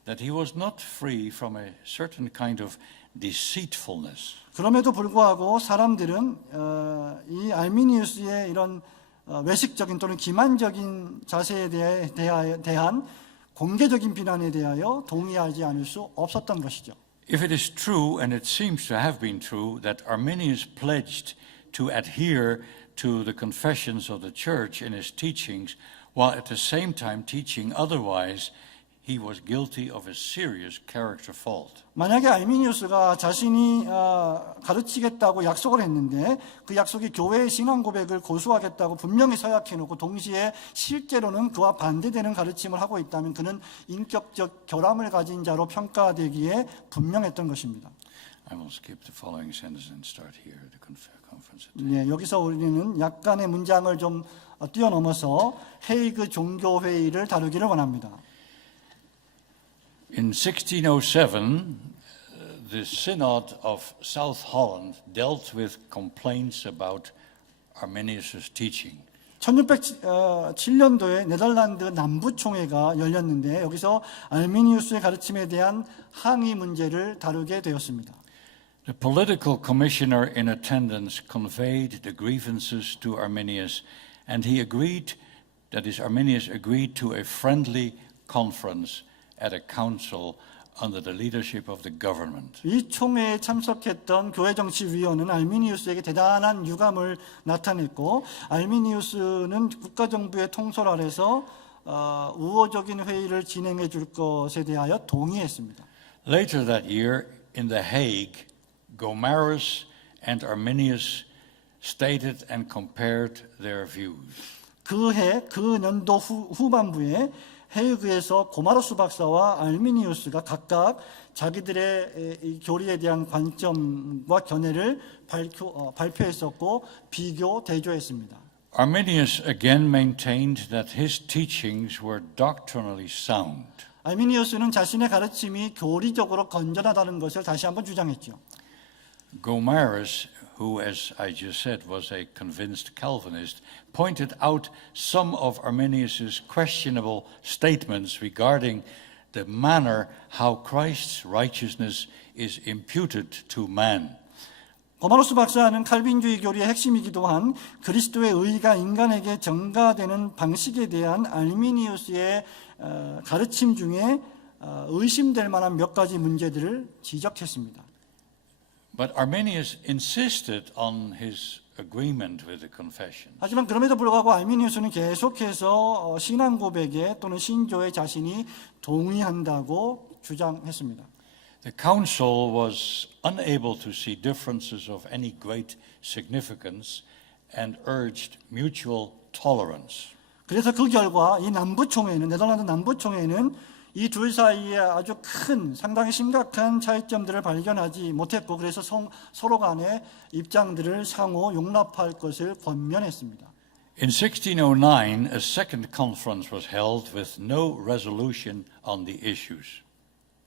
that he was not free from a certain kind of deceitfulness. 그럼에도 불구하고 사람들은 이 알미니우스의 이런 외식적인 또는 기만적인 자세에 대한 공개적인 비난에 대하여 동의하지 않을 수 없었던 것이죠. If it is true, and it seems to have been true, that Arminius pledged to adhere to the confessions of the church in his teachings, while at the same time teaching otherwise, he was guilty of a serious character fault. 만약에 알미니우스가 자신이 가르치겠다고 약속을 했는데 그 약속이 교회의 신앙 고백을 고수하겠다고 분명히 서약해놓고 동시에 실제로는 그와 반대되는 가르침을 하고 있다면 그는 인격적 결함을 가진 자로 평가되기에 분명했던 것입니다. I will skip the following sentence and start here the conference. 네, 여기서 우리는 약간의 문장을 좀 뛰어넘어서 헤이그 종교회의를 다루기를 원합니다. In 1607, the Synod of South Holland dealt with complaints about Arminius' teaching. 1607년도에 네덜란드 남부총회가 열렸는데 여기서 알미니우스의 가르침에 대한 항의 문제를 다루게 되었습니다. The political commissioner in attendance conveyed the grievances to Arminius, and he agreed, that is, Arminius agreed to a friendly conference at a council under the leadership of the government. 이 총회에 참석했던 교회정치위원은 알미니우스에게 대단한 유감을 나타냈고 알미니우스는 국가정부의 통솔 아래서 우호적인 회의를 진행해 줄 것에 대하여 동의했습니다. Later that year, in The Hague, Gomarus and Arminius stated and compared their views. 그 년도 후반부에 헤이그에서 고마로스 박사와 알미니우스가 각각 자기들의 이 교리에 대한 관점과 견해를 발표했었고 비교 대조했습니다. Arminius again maintained that his teachings were doctrinally sound. 알미니우스는 자신의 가르침이 교리적으로 건전하다는 것을 다시 한번 주장했죠. Gomarus, who, as I just said, was a convinced Calvinist, pointed out some of Arminius' questionable statements regarding the manner how Christ's righteousness is imputed to man. 고마로스 박사는 칼빈주의 교리의 핵심이기도 한 그리스도의 의가 인간에게 전가되는 방식에 대한 알미니우스의 가르침 중에 의심될 만한 몇 가지 문제들을 지적했습니다. But Arminius insisted on his agreement with the confession. 하지만 그럼에도 불구하고 알미니우스는 계속해서 신앙 고백에 또는 신조에 자신이 동의한다고 주장했습니다. The council was unable to see differences of any great significance and urged mutual tolerance. 그래서 그 결과 이 남부총회는 네덜란드 남부총회는 이 둘 사이에 아주 큰 상당히 심각한 차이점들을 발견하지 못했고 그래서 서로 간의 입장들을 상호 용납할 것을 권면했습니다. In 1609, a second conference was held with no resolution on the issues.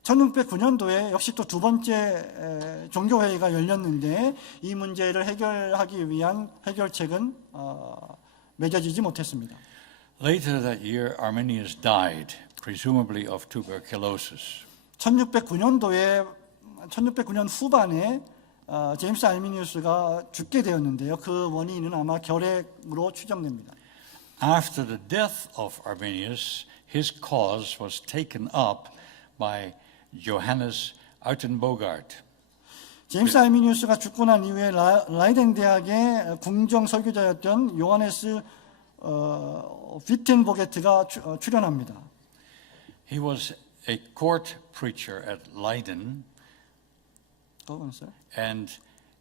1609년도에 역시 또 두 번째 종교회의가 열렸는데 이 문제를 해결하기 위한 해결책은 맺어지지 못했습니다. Later that year, Arminius died, presumably of tuberculosis. 1609년 후반에 제임스 알미니우스가 죽게 되었는데요. 그 원인은 아마 결핵으로 추정됩니다. After the death of Arminius, his cause was taken up by Johannes Uyttenbogart. 제임스 알미니우스가 죽고 난 이후에 라이덴 대학의 궁정 설교자였던 요하네스 위텐보게트가 출연합니다. He was a court preacher at Leiden, and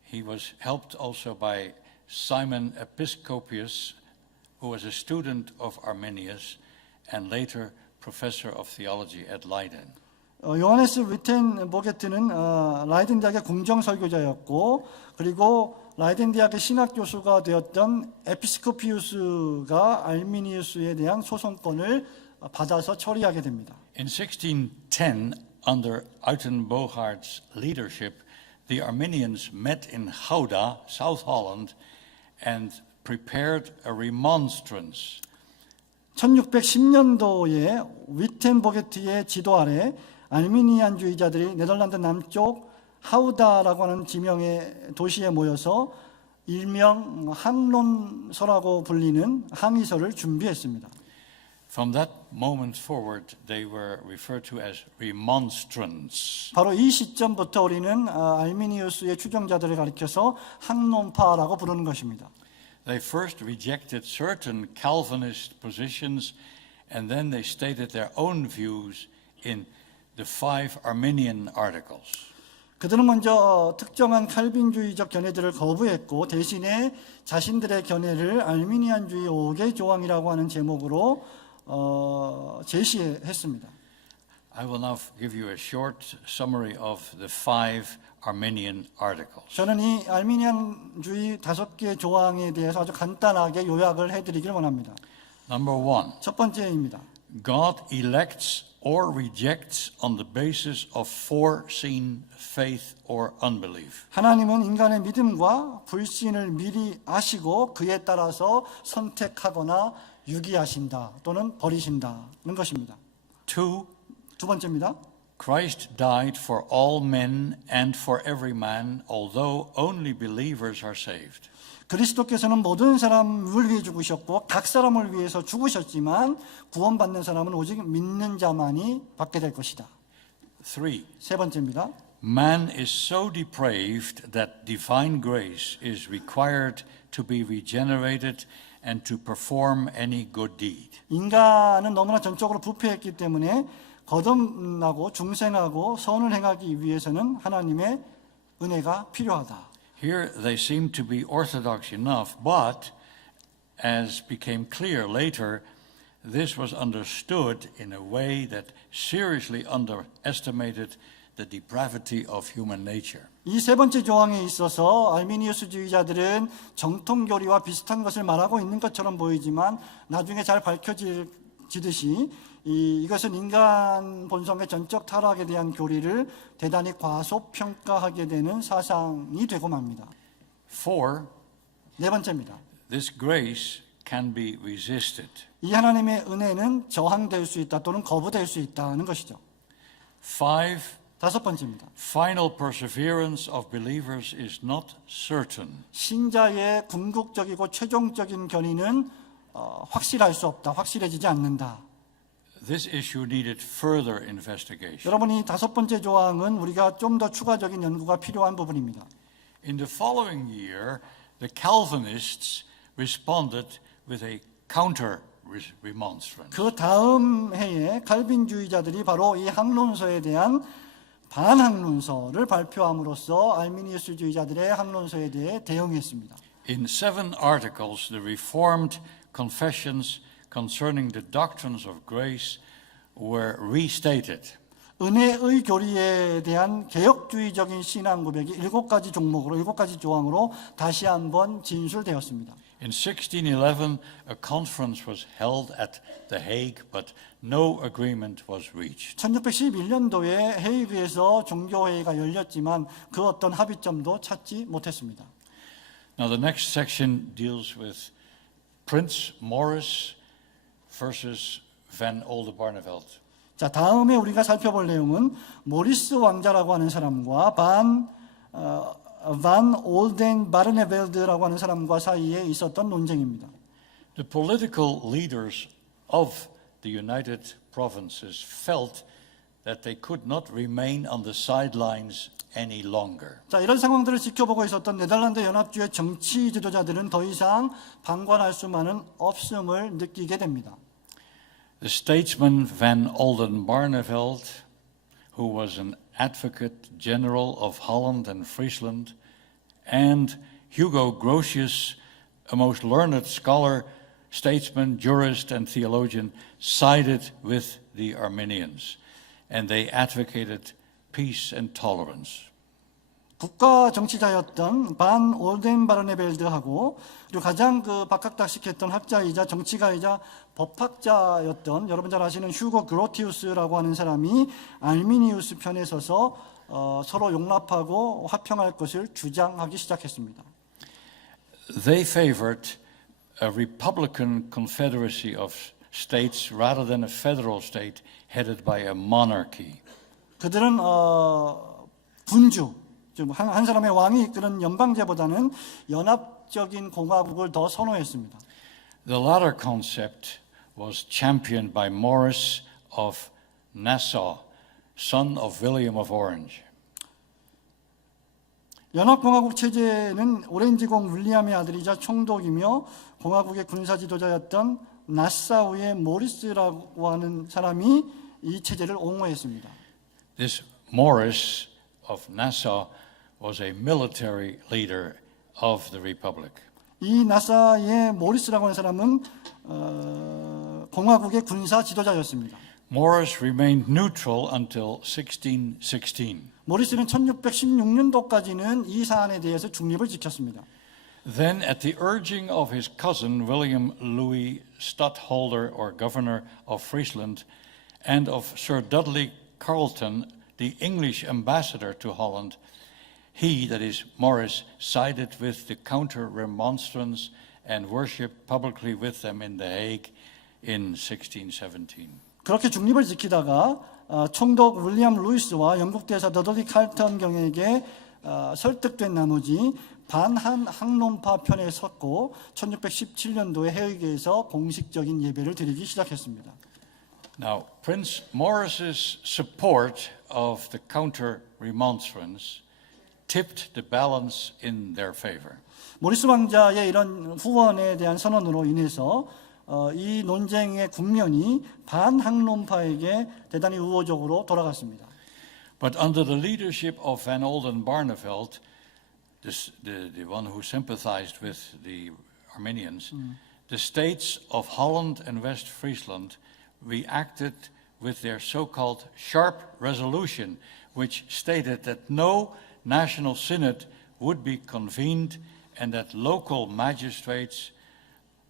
he was helped also by Simon Episcopius, who was a student of Arminius and later professor of theology at Leiden. 요하네스 위텐보게트는 라이덴 대학의 궁정 설교자였고 그리고 라이덴 대학의 신학 교수가 되었던 에피스코피우스가 알미니우스에 대한 소송권을 받아서 처리하게 됩니다. In 1610, under Uyttenbogaert's leadership, the Arminians met in Gouda, South Holland, and prepared a remonstrance. 1610년도에 위텐보게트의 지도 아래 알미니안주의자들이 네덜란드 남쪽 하우다라고 하는 지명의 도시에 모여서 일명 항론서라고 불리는 항의서를 준비했습니다. From that moment forward, they were referred to as remonstrants. 바로 이 시점부터 우리는 알미니우스의 추종자들을 가리켜서 항론파라고 부르는 것입니다. They first rejected certain Calvinist positions, and then they stated their own views in the 5 Arminian articles. 그들은 먼저 특정한 칼빈주의적 견해들을 거부했고 대신에 자신들의 견해를 알미니안주의 5개 조항이라고 하는 제목으로 제시했습니다. I will now give you a short summary of the 5 Arminian articles. 저는 이 알미니안주의 5개 조항에 대해서 아주 간단하게 요약을 해드리길 원합니다. Number 1, 첫 번째입니다. God elects or rejects on the basis of foreseen faith or unbelief. 하나님은 인간의 믿음과 불신을 미리 아시고 그에 따라서 선택하거나 유기하신다 또는 버리신다는 것입니다. 2, 두 번째입니다. Christ died for all men and for every man, although only believers are saved. 그리스도께서는 모든 사람을 위해 죽으셨고 각 사람을 위해서 죽으셨지만 구원받는 사람은 오직 믿는 자만이 받게 될 것이다. 3, 세 번째입니다. man is so depraved that divine grace is required to be regenerated and to perform any good deed. 인간은 너무나 전적으로 부패했기 때문에 거듭나고 중생하고 선을 행하기 위해서는 하나님의 은혜가 필요하다. Here they seem to be orthodox enough, but as became clear later, this was understood in a way that seriously underestimated the depravity of human nature. 이 세 번째 조항에 있어서 알미니우스주의자들은 정통교리와 비슷한 것을 말하고 있는 것처럼 보이지만 나중에 잘 밝혀지듯이 이것은 인간 본성의 전적 타락에 대한 교리를 대단히 과소평가하게 되는 사상이 되고 맙니다. 4, 네 번째입니다. this grace can be resisted. 이 하나님의 은혜는 저항될 수 있다 또는 거부될 수 있다는 것이죠. 5, 다섯 번째입니다. final perseverance of believers is not certain. 신자의 궁극적이고 최종적인 견인은 확실할 수 없다, 확실해지지 않는다. This issue needed further investigation. 여러분, 이 다섯 번째 조항은 우리가 좀 더 추가적인 연구가 필요한 부분입니다. In the following year, the Calvinists responded with a counter remonstrance. 그 다음 해에 칼빈주의자들이 바로 이 항론서에 대한 반항론서를 발표함으로써 알미니우스주의자들의 항론서에 대해 대응했습니다. In 7 articles, the Reformed confessions concerning the doctrines of grace were restated. 은혜의 교리에 대한 개혁주의적인 신앙 고백이 7가지 종목으로 7가지 조항으로 다시 한번 진술되었습니다. In 1611, a conference was held at The Hague, but no agreement was reached. 1611년도에 헤이그에서 종교회의가 열렸지만 그 어떤 합의점도 찾지 못했습니다. Now, the next section deals with Prince Maurice versus Van Oldenbarneveld. 자, 다음에 우리가 살펴볼 내용은 모리스 왕자라고 하는 사람과 반 올덴바르네벨드라고 하는 사람과 사이에 있었던 논쟁입니다. The political leaders of the United Provinces felt that they could not remain on the sidelines any longer. 자, 이런 상황들을 지켜보고 있었던 네덜란드 연합주의 정치 지도자들은 더 이상 방관할 수만은 없음을 느끼게 됩니다. The statesman Van Oldenbarneveld, who was an advocate general of Holland and Friesland, and Hugo Grotius, a most learned scholar, statesman, jurist, and theologian, sided with the Arminians, and they advocated peace and tolerance. 국가 정치자였던 반 올덴바르네벨드하고 그리고 가장 박학다식했던 학자이자 정치가이자 법학자였던 여러분 잘 아시는 휴고 그로티우스라고 하는 사람이 알미니우스 편에 서서 서로 용납하고 화평할 것을 주장하기 시작했습니다. They favored a republican confederacy of states rather than a federal state headed by a monarchy. 그들은 군주, 한 사람의 왕이 이끄는 연방제보다는 연합적인 공화국을 더 선호했습니다. The latter concept was championed by Maurice of Nassau, son of William of Orange. 연합공화국 체제는 오렌지공 윌리엄의 아들이자 총독이며 공화국의 군사 지도자였던 나사우의 모리스라고 하는 사람이 이 체제를 옹호했습니다. This Maurice of Nassau was a military leader of the Republic. 이 나사의 모리스라고 하는 사람은 공화국의 군사 지도자였습니다. Maurice remained neutral until 1616. 모리스는 1616년도까지는 이 사안에 대해서 중립을 지켰습니다. Then, at the urging of his cousin William Louis Stadtholder, or governor of Friesland, and of Sir Dudley Carleton, the English ambassador to Holland, he, that is Maurice, sided with the counter-remonstrants and worshipped publicly with them in The Hague in 1617. 그렇게 중립을 지키다가 총독 윌리엄 루이스와 영국 대사 더들리 칼턴 경에게 설득된 나머지 반한 항론파 편에 섰고 1617년도에 헤이그에서 공식적인 예배를 드리기 시작했습니다. Now, Prince Maurice's support of the counter-remonstrants tipped the balance in their favor. 모리스 왕자의 이런 후원에 대한 선언으로 인해서 이 논쟁의 국면이 반항론파에게 대단히 우호적으로 돌아갔습니다. But under the leadership of Van Oldenbarneveld, the one who sympathized with the Arminians, the states of Holland and West Friesland reacted with their so-called sharp resolution, which stated that no national synod would be convened and that local magistrates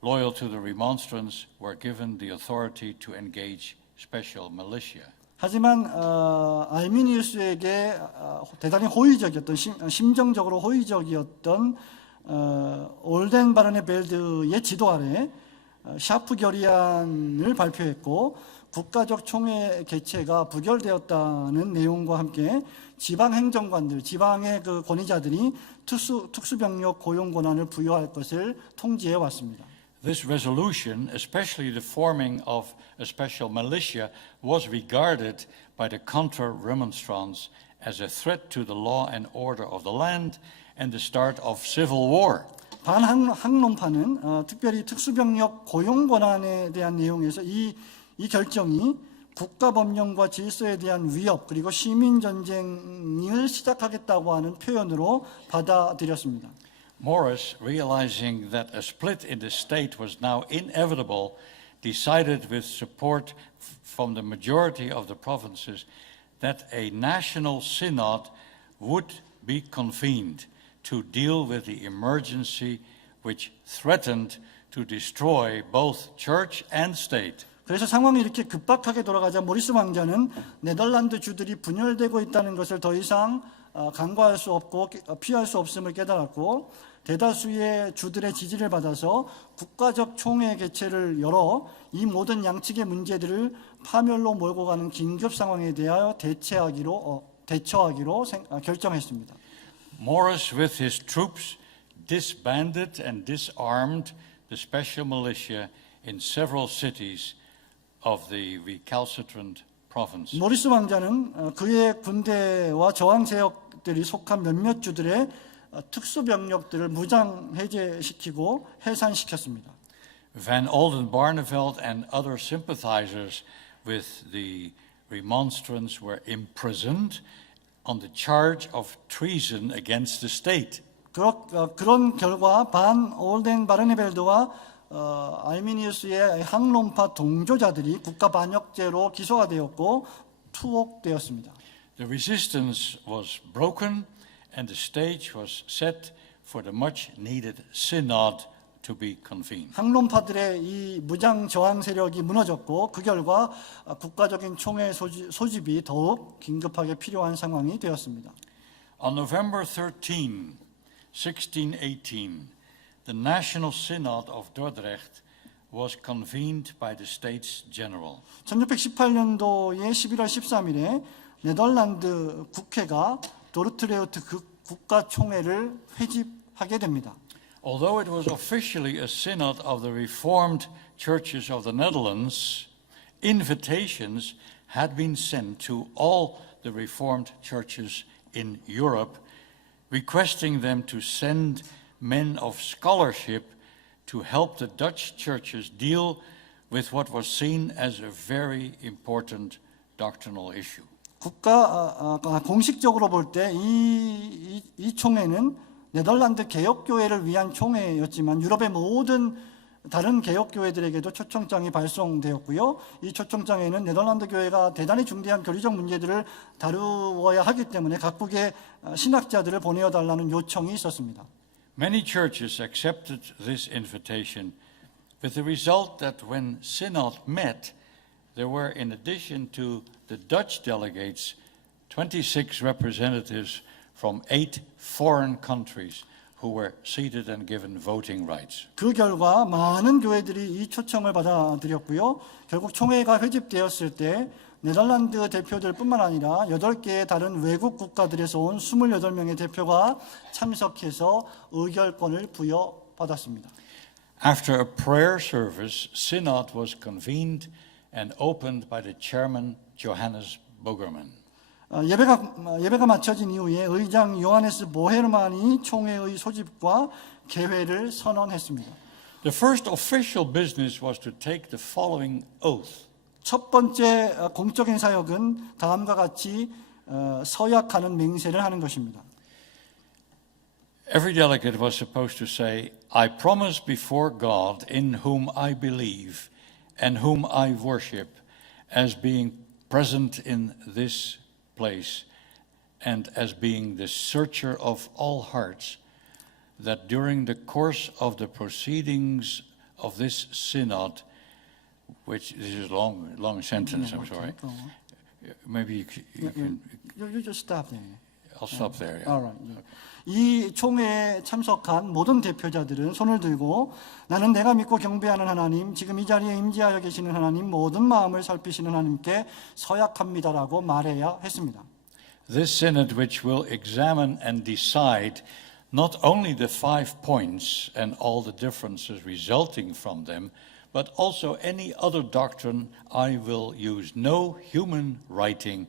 loyal to the remonstrants were given the authority to engage special militia. 하지만 알미니우스에게 대단히 호의적이었던 심정적으로 호의적이었던 올덴바르네벨드의 지도 아래 샤프 결의안을 발표했고 국가적 총회 개최가 부결되었다는 내용과 함께 지방 행정관들, 지방의 그 권위자들이 특수병력 고용 권한을 부여할 것을 통지해 왔습니다. This resolution, especially the forming of a special militia, was regarded by the counter-remonstrants as a threat to the law and order of the land and the start of civil war. 반항론파는 특별히 특수병력 고용 권한에 대한 내용에서 이 결정이 국가법령과 질서에 대한 위협 그리고 시민전쟁을 시작하겠다고 하는 표현으로 받아들였습니다. Morris, realizing that a split in the state was now inevitable, decided with support from the majority of the provinces that a national synod would be convened to deal with the emergency which threatened to destroy both church and state. 그래서 상황이 이렇게 급박하게 돌아가자 모리스 왕자는 네덜란드 주들이 분열되고 있다는 것을 더 이상 간과할 수 없고 피할 수 없음을 깨달았고 대다수의 주들의 지지를 받아서 국가적 총회 개최를 열어 이 모든 양측의 문제들을 파멸로 몰고 가는 긴급 상황에 대하여 대처하기로 결정했습니다. Morris, with his troops, disbanded and disarmed the special militia in several cities of the recalcitrant province. 모리스 왕자는 그의 군대와 저항 세력들이 속한 몇몇 주들의 특수 병력들을 무장 해제시키고 해산시켰습니다. Van Oldenbarneveld and other sympathizers with the remonstrants were imprisoned on the charge of treason against the state. 그런 결과 반 올덴바르네벨드와 알미니우스의 항론파 동조자들이 국가 반역죄로 기소가 되었고 투옥되었습니다. The resistance was broken and the stage was set for the much needed synod to be convened. 항론파들의 이 무장 저항 세력이 무너졌고 그 결과 국가적인 총회 소집이 더욱 긴급하게 필요한 상황이 되었습니다. On November 13, 1618, the National Synod of Dordrecht was convened by the States General. 1618년도의 11월 13일에 네덜란드 국회가 도르트레우트 국가 총회를 회집하게 됩니다. Although it was officially a synod of the Reformed churches of the Netherlands, invitations had been sent to all the Reformed churches in Europe, requesting them to send men of scholarship to help the Dutch churches deal with what was seen as a very important doctrinal issue. 공식적으로 볼 때 이 총회는 네덜란드 개혁교회를 위한 총회였지만 유럽의 모든 다른 개혁교회들에게도 초청장이 발송되었고요. 이 초청장에는 네덜란드 교회가 대단히 중대한 교리적 문제들을 다루어야 하기 때문에 각국의 신학자들을 보내어달라는 요청이 있었습니다. Many churches accepted this invitation with the result that when synod met, there were, in addition to the Dutch delegates, 26 representatives from 8 foreign countries who were seated and given voting rights. 그 결과 많은 교회들이 이 초청을 받아들였고요. 결국 총회가 회집되었을 때 네덜란드 대표들뿐만 아니라 8개의 다른 외국 국가들에서 온 28명의 대표가 참석해서 의결권을 부여받았습니다. After a prayer service, synod was convened and opened by the chairman Johannes Bogerman. 예배가 마쳐진 이후에 의장 요하네스 보헤르만이 총회의 소집과 개회를 선언했습니다. The first official business was to take the following oath. 첫 번째 공적인 사역은 다음과 같이 서약하는 맹세를 하는 것입니다. Every delegate was supposed to say, I promise before God in whom I believe and whom I worship as being present in this place and as being the searcher of all hearts, that during the course of the proceedings of this synod, which this is a long sentence, I'm sorry. Maybe you can. You just stop there. I'll stop there. Yeah. All right. 이 총회에 참석한 모든 대표자들은 손을 들고 나는 내가 믿고 경배하는 하나님, 지금 이 자리에 임재하여 계시는 하나님, 모든 마음을 살피시는 하나님께 서약합니다라고 말해야 했습니다. This synod, which will examine and decide not only the 5 points and all the differences resulting from them, but also any other doctrine, I will use no human writing,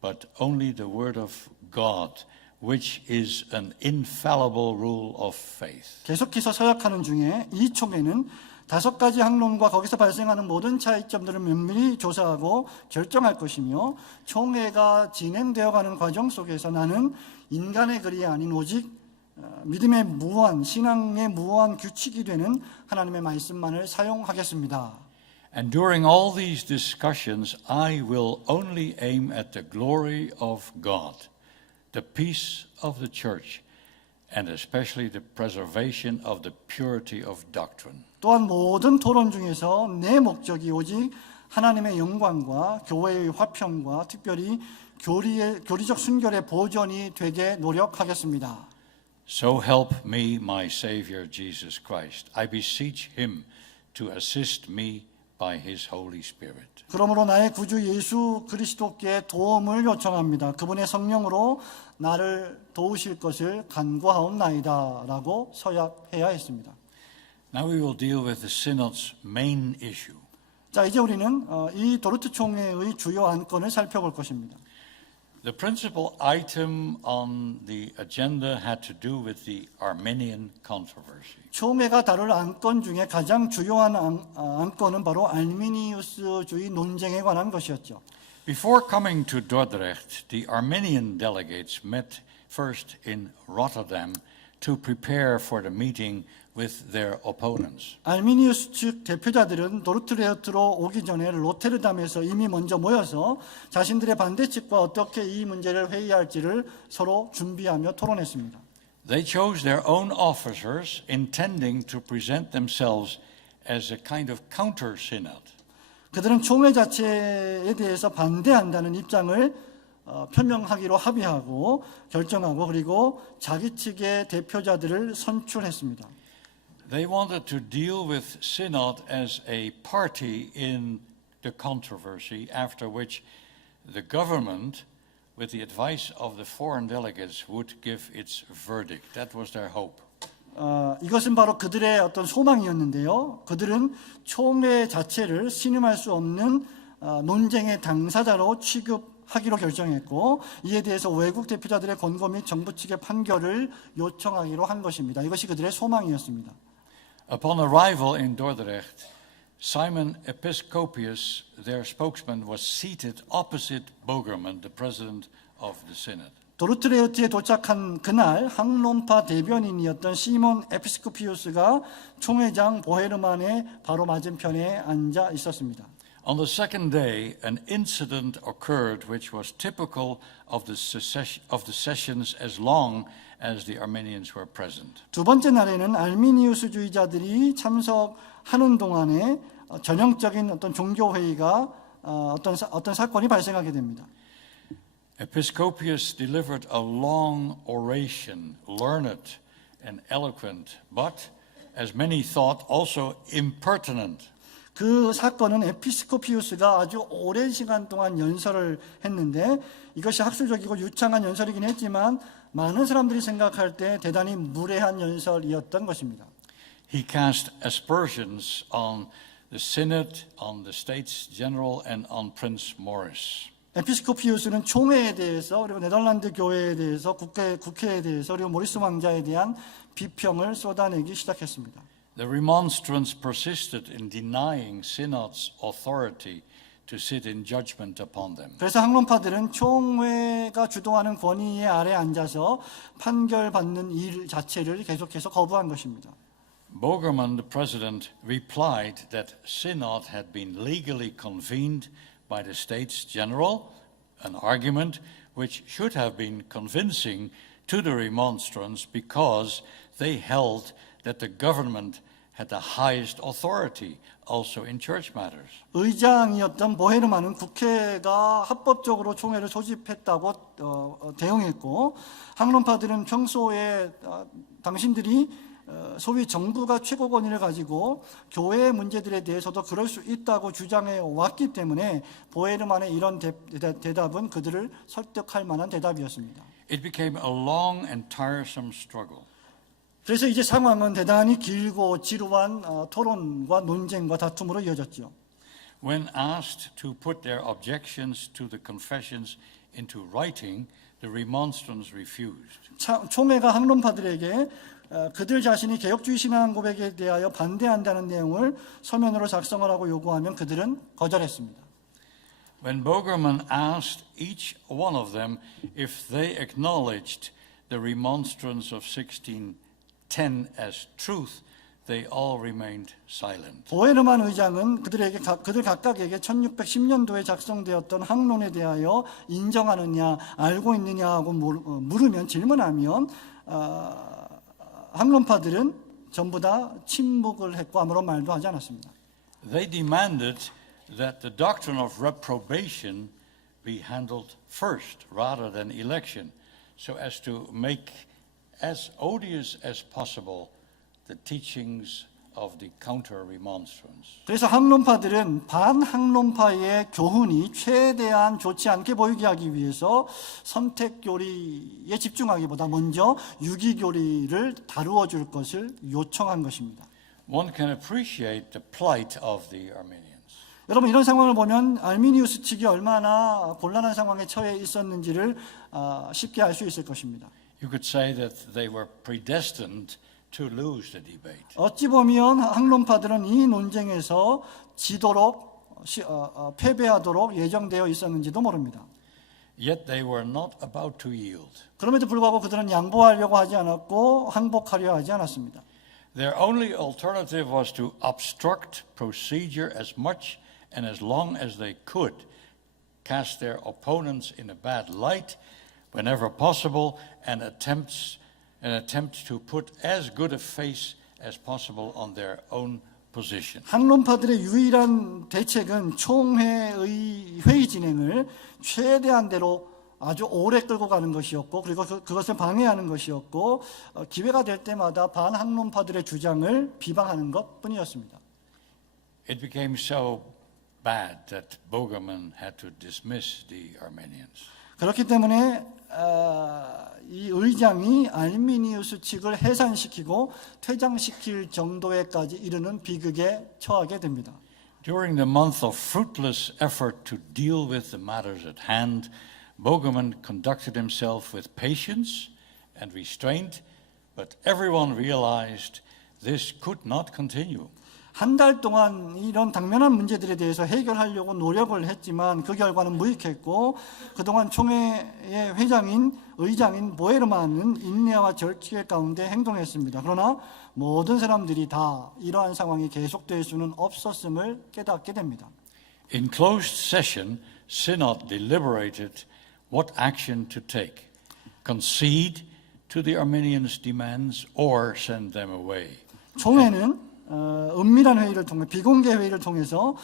but only the word of God, which is an infallible rule of faith. 계속해서 서약하는 중에 이 총회는 5가지 학론과 거기서 발생하는 모든 차이점들을 면밀히 조사하고 결정할 것이며 총회가 진행되어가는 과정 속에서 나는 인간의 글이 아닌 오직 믿음의 무한, 신앙의 무한 규칙이 되는 하나님의 말씀만을 사용하겠습니다. And during all these discussions, I will only aim at the glory of God, the peace of the church, and especially the preservation of the purity of doctrine. 또한 모든 토론 중에서 내 목적이 오직 하나님의 영광과 교회의 화평과 특별히 교리적 순결의 보존이 되게 노력하겠습니다. So help me, my Savior Jesus Christ. I beseech him to assist me by his Holy Spirit. 그러므로 나의 구주 예수 그리스도께 도움을 요청합니다. 그분의 성령으로 나를 도우실 것을 간구하옵나이다 라고 서약해야 했습니다. Now we will deal with the Synod's main issue. 자, 이제 우리는 이 도르트 총회의 주요 안건을 살펴볼 것입니다. The principal item on the agenda had to do with the Armenian controversy. 총회가 다룰 안건 중에 가장 주요한 안건은 바로 알미니우스주의 논쟁에 관한 것이었죠. Before coming to Dordrecht, the Armenian delegates met first in Rotterdam to prepare for the meeting with their opponents. 알미니우스 측 대표자들은 도르트레흐트로 오기 전에 로테르담에서 이미 먼저 모여서 자신들의 반대 측과 어떻게 이 문제를 회의할지를 서로 준비하며 토론했습니다. They chose their own officers, intending to present themselves as a kind of counter-synod. 그들은 총회 자체에 대해서 반대한다는 입장을 표명하기로 합의하고 결정하고 그리고 자기 측의 대표자들을 선출했습니다. They wanted to deal with synod as a party in the controversy, after which the government, with the advice of the foreign delegates, would give its verdict. That was their hope. 이것은 바로 그들의 어떤 소망이었는데요. 그들은 총회 자체를 신음할 수 없는 논쟁의 당사자로 취급하기로 결정했고 이에 대해서 외국 대표자들의 권고 및 정부 측의 판결을 요청하기로 한 것입니다. 이것이 그들의 소망이었습니다. Upon arrival in Dordrecht, Simon Episcopius, their spokesman, was seated opposite Bogerman, the president of the synod. 도르트레흐트에 도착한 그날 항론파 대변인이었던 시몬 에피스코피우스가 총회장 보헤르만의 바로 맞은편에 앉아 있었습니다. On the second day, an incident occurred which was typical of the sessions as long as the Armenians were present. 두 번째 날에는 알미니우스주의자들이 참석하는 동안에 전형적인 어떤 종교 회의가 어떤 사건이 발생하게 됩니다. Episcopius delivered a long oration, learned and eloquent, but, as many thought, also impertinent. 그 사건은 에피스코피우스가 아주 오랜 시간 동안 연설을 했는데 이것이 학술적이고 유창한 연설이긴 했지만 많은 사람들이 생각할 때 대단히 무례한 연설이었던 것입니다. He cast aspersions on the Synod, on the States General, and on Prince Maurice. 에피스코피우스는 총회에 대해서 그리고 네덜란드 교회에 대해서 국회에 대해서 그리고 모리스 왕자에 대한 비평을 쏟아내기 시작했습니다. The remonstrants persisted in denying Synod's authority to sit in judgment upon them. 그래서 항론파들은 총회가 주도하는 권위 아래 앉아서 판결받는 일 자체를 계속해서 거부한 것입니다. Bogerman, the president, replied that Synod had been legally convened by the States General, an argument which should have been convincing to the remonstrants because they held that the government had the highest authority also in church matters. 의장이었던 보헤르만은 국회가 합법적으로 총회를 소집했다고 대응했고 항론파들은 평소에 당신들이 소위 정부가 최고 권위를 가지고 교회의 문제들에 대해서도 그럴 수 있다고 주장해 왔기 때문에 보헤르만의 이런 대답은 그들을 설득할 만한 대답이었습니다. It became a long and tiresome struggle. 그래서 이제 상황은 대단히 길고 지루한 토론과 논쟁과 다툼으로 이어졌죠. When asked to put their objections to the confessions into writing, the remonstrants refused. 총회가 항론파들에게 그들 자신이 개혁주의 신앙 고백에 대하여 반대한다는 내용을 서면으로 작성하라고 요구하면 그들은 거절했습니다. When Bogerman asked each one of them if they acknowledged the remonstrance of 1610 as truth, they all remained silent. 보헤르만 의장은 그들 각각에게 1610년도에 작성되었던 항론에 대하여 인정하느냐, 알고 있느냐 하고 물으면, 질문하면 항론파들은 전부 다 침묵을 했고 아무런 말도 하지 않았습니다. They demanded that the doctrine of reprobation be handled first rather than election, so as to make as odious as possible the teachings of the counter-remonstrance. 그래서 항론파들은 반항론파의 교훈이 최대한 좋지 않게 보이게 하기 위해서 선택교리에 집중하기보다 먼저 유기교리를 다루어 줄 것을 요청한 것입니다. One can appreciate the plight of the Armenians. 여러분, 이런 상황을 보면 알미니우스 측이 얼마나 곤란한 상황에 처해 있었는지를 쉽게 알 수 있을 것입니다. You could say that they were predestined to lose the debate. 어찌 보면 항론파들은 이 논쟁에서 패배하도록 예정되어 있었는지도 모릅니다. Yet they were not about to yield. 그럼에도 불구하고 그들은 양보하려고 하지 않았고 항복하려 하지 않았습니다. Their only alternative was to obstruct procedure as much and as long as they could, cast their opponents in a bad light whenever possible, and attempt to put as good a face as possible on their own position. 항론파들의 유일한 대책은 총회의 회의 진행을 최대한대로 아주 오래 끌고 가는 것이었고, 그리고 그것을 방해하는 것이었고, 기회가 될 때마다 반항론파들의 주장을 비방하는 것뿐이었습니다. It became so bad that Bogerman had to dismiss the Armenians. 그렇기 때문에 이 의장이 알미니우스 측을 해산시키고 퇴장시킬 정도에까지 이르는 비극에 처하게 됩니다. During the month of fruitless effort to deal with the matters at hand, Bogerman conducted himself with patience and restraint, but everyone realized this could not continue. 한 달 동안 이런 당면한 문제들에 대해서 해결하려고 노력을 했지만 그 결과는 무익했고, 그동안 총회의 의장인 보헤르만은 인내와 절제 가운데 행동했습니다. 그러나 모든 사람들이 다 이러한 상황이 계속될 수는 없었음을 깨닫게 됩니다. In closed session, Synod deliberated what action to take, concede to the Armenians' demands or send them away. 총회는 은밀한 회의를 통해, 비공개 회의를 통해서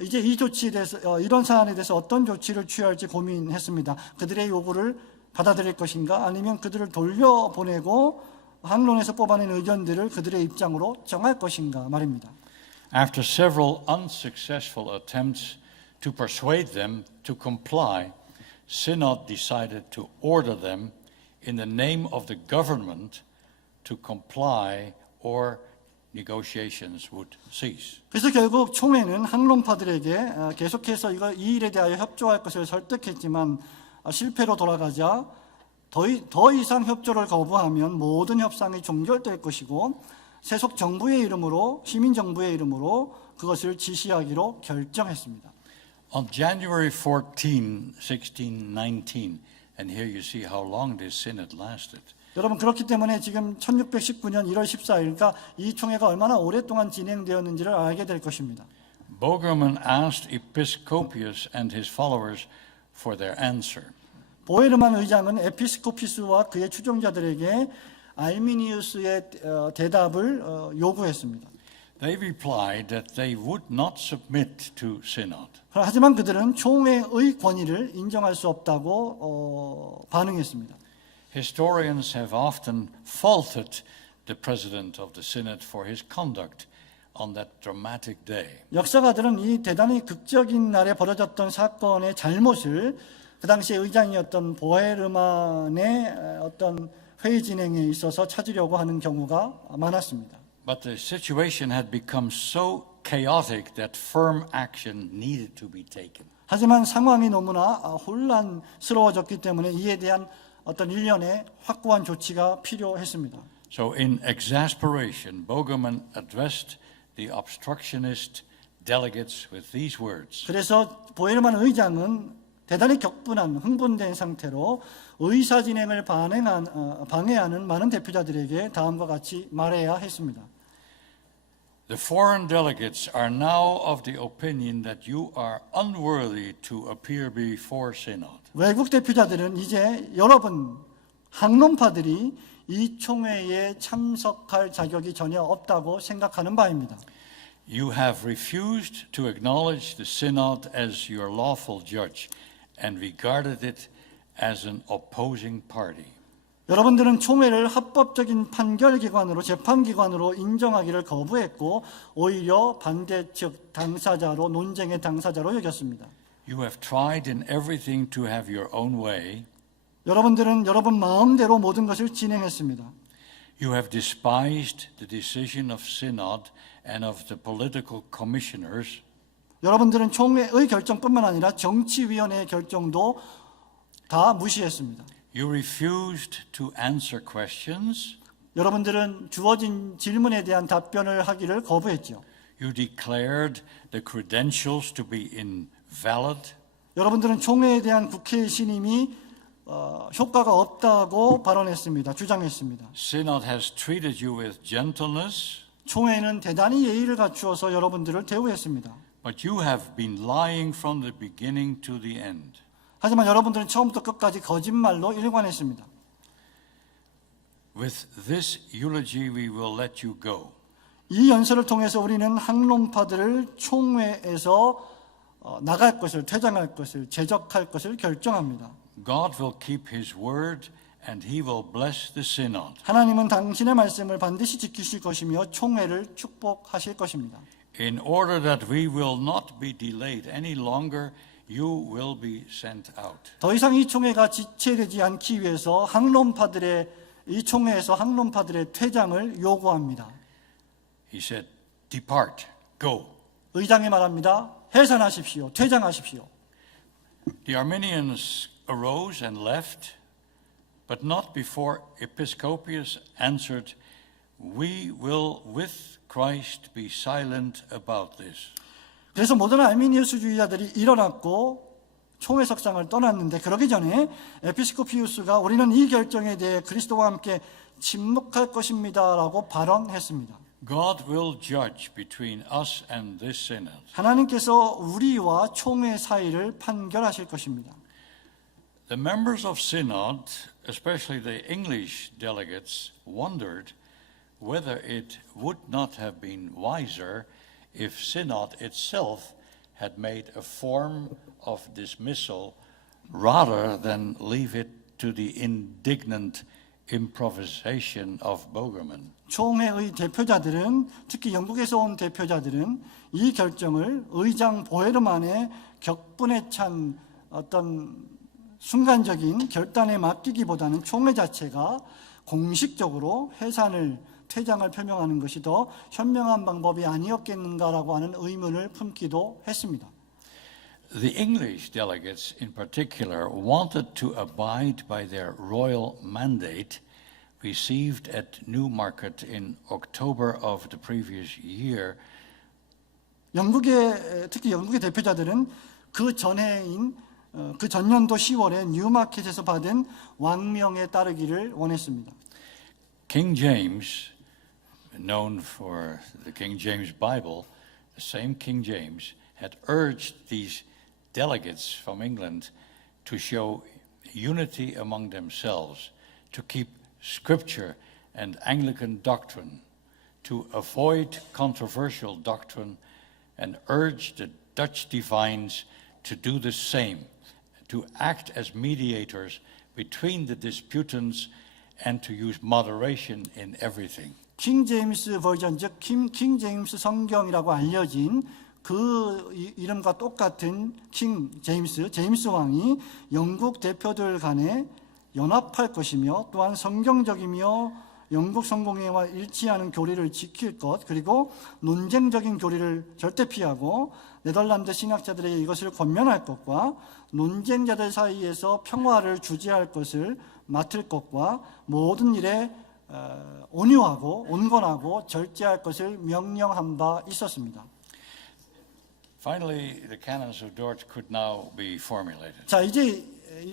이제 이 조치에 대해서, 이런 사안에 대해서 어떤 조치를 취할지 고민했습니다. 그들의 요구를 받아들일 것인가, 아니면 그들을 돌려보내고 항론에서 뽑아낸 의견들을 그들의 입장으로 정할 것인가 말입니다. After several unsuccessful attempts to persuade them to comply, Synod decided to order them in the name of the government to comply or negotiations would cease. 그래서 결국 총회는 항론파들에게 계속해서 이 일에 대하여 협조할 것을 설득했지만 실패로 돌아가자 더 이상 협조를 거부하면 모든 협상이 종결될 것이고, 세속 정부의 이름으로, 시민 정부의 이름으로 그것을 지시하기로 결정했습니다. On January 14, 1619, and here you see how long this synod lasted. 여러분, 그렇기 때문에 지금 1619년 1월 14일까 이 총회가 얼마나 오랫동안 진행되었는지를 알게 될 것입니다. Bogerman asked Episcopius and his followers for their answer. 보헤르만 의장은 에피스코피스와 그의 추종자들에게 알미니우스의 대답을 요구했습니다. They replied that they would not submit to synod. 하지만 그들은 총회의 권위를 인정할 수 없다고 반응했습니다. Historians have often faulted the president of the synod for his conduct on that dramatic day. 역사가들은 이 대단히 극적인 날에 벌어졌던 사건의 잘못을 그 당시에 의장이었던 보헤르만의 어떤 회의 진행에 있어서 찾으려고 하는 경우가 많았습니다. But the situation had become so chaotic that firm action needed to be taken. 하지만 상황이 너무나 혼란스러워졌기 때문에 이에 대한 어떤 일련의 확고한 조치가 필요했습니다. So in exasperation, Bogerman addressed the obstructionist delegates with these words. 그래서 보헤르만 의장은 대단히 격분한 흥분된 상태로 의사 진행을 방해하는 많은 대표자들에게 다음과 같이 말해야 했습니다. The foreign delegates are now of the opinion that you are unworthy to appear before synod. 외국 대표자들은 이제 여러분 학론파들이 이 총회에 참석할 자격이 전혀 없다고 생각하는 바입니다. You have refused to acknowledge the synod as your lawful judge and regarded it as an opposing party. 여러분들은 총회를 합법적인 판결기관으로 재판기관으로 인정하기를 거부했고 오히려 반대측 당사자로 논쟁의 당사자로 여겼습니다. You have tried in everything to have your own way. 여러분들은 여러분 마음대로 모든 것을 진행했습니다. You have despised the decision of synod and of the political commissioners. 여러분들은 총회의 결정뿐만 아니라 정치위원회의 결정도 다 무시했습니다. You refused to answer questions. 여러분들은 주어진 질문에 대한 답변을 하기를 거부했죠. You declared the credentials to be invalid. 여러분들은 총회에 대한 국회의 신임이 효과가 없다고 발언했습니다. 주장했습니다. Synod has treated you with gentleness, 총회는 대단히 예의를 갖추어서 여러분들을 대우했습니다. but you have been lying from the beginning to the end. 하지만 여러분들은 처음부터 끝까지 거짓말로 일관했습니다. With this eulogy we will let you go. 이 연설을 통해서 우리는 학론파들을 총회에서 나갈 것을, 퇴장할 것을, 제적할 것을 결정합니다. God will keep his word and he will bless the synod. 하나님은 당신의 말씀을 반드시 지키실 것이며 총회를 축복하실 것입니다. In order that we will not be delayed any longer, you will be sent out. 더 이상 이 총회가 지체되지 않기 위해서 이 총회에서 학론파들의 퇴장을 요구합니다. He said, depart, go. 의장이 말합니다. 해산하십시오. 퇴장하십시오. The Arminians arose and left, but not before Episcopius answered, we will with Christ be silent about this. 그래서 모든 알미니우스주의자들이 일어났고 총회석상을 떠났는데 그러기 전에 에피스코피우스가 우리는 이 결정에 대해 그리스도와 함께 침묵할 것입니다라고 발언했습니다. God will judge between us and this synod. 하나님께서 우리와 총회 사이를 판결하실 것입니다. The members of synod, especially the English delegates, wondered whether it would not have been wiser if synod itself had made a form of dismissal rather than leave it to the indignant improvisation of Bogerman. 총회의 대표자들은 특히 영국에서 온 대표자들은 이 결정을 의장 보헤르만의 격분에 찬 어떤 순간적인 결단에 맡기기보다는 총회 자체가 공식적으로 퇴장을 표명하는 것이 더 현명한 방법이 아니었겠는가라고 하는 의문을 품기도 했습니다. The English delegates in particular wanted to abide by their royal mandate received at Newmarket in October of the previous year. 특히 영국의 대표자들은 그 전년도 10월에 뉴마켓에서 받은 왕명에 따르기를 원했습니다. King James, known for the King James Bible, the same King James had urged these delegates from England to show unity among themselves, to keep Scripture and Anglican doctrine, to avoid controversial doctrine, and urge the Dutch divines to do the same, to act as mediators between the disputants and to use moderation in everything. 킹 제임스 버전, 즉 킹 제임스 성경이라고 알려진 그 이름과 똑같은 제임스 왕이 영국 대표들 간에 연합할 것이며 또한 성경적이며 영국 성공회와 일치하는 교리를 지킬 것, 그리고 논쟁적인 교리를 절대 피하고 네덜란드 신학자들에게 이것을 권면할 것과 논쟁자들 사이에서 평화를 주재할 것을 맡을 것과 모든 일에 온유하고 온건하고 절제할 것을 명령한 바 있었습니다. Finally, the canons of Dort could now be formulated. 자, 이제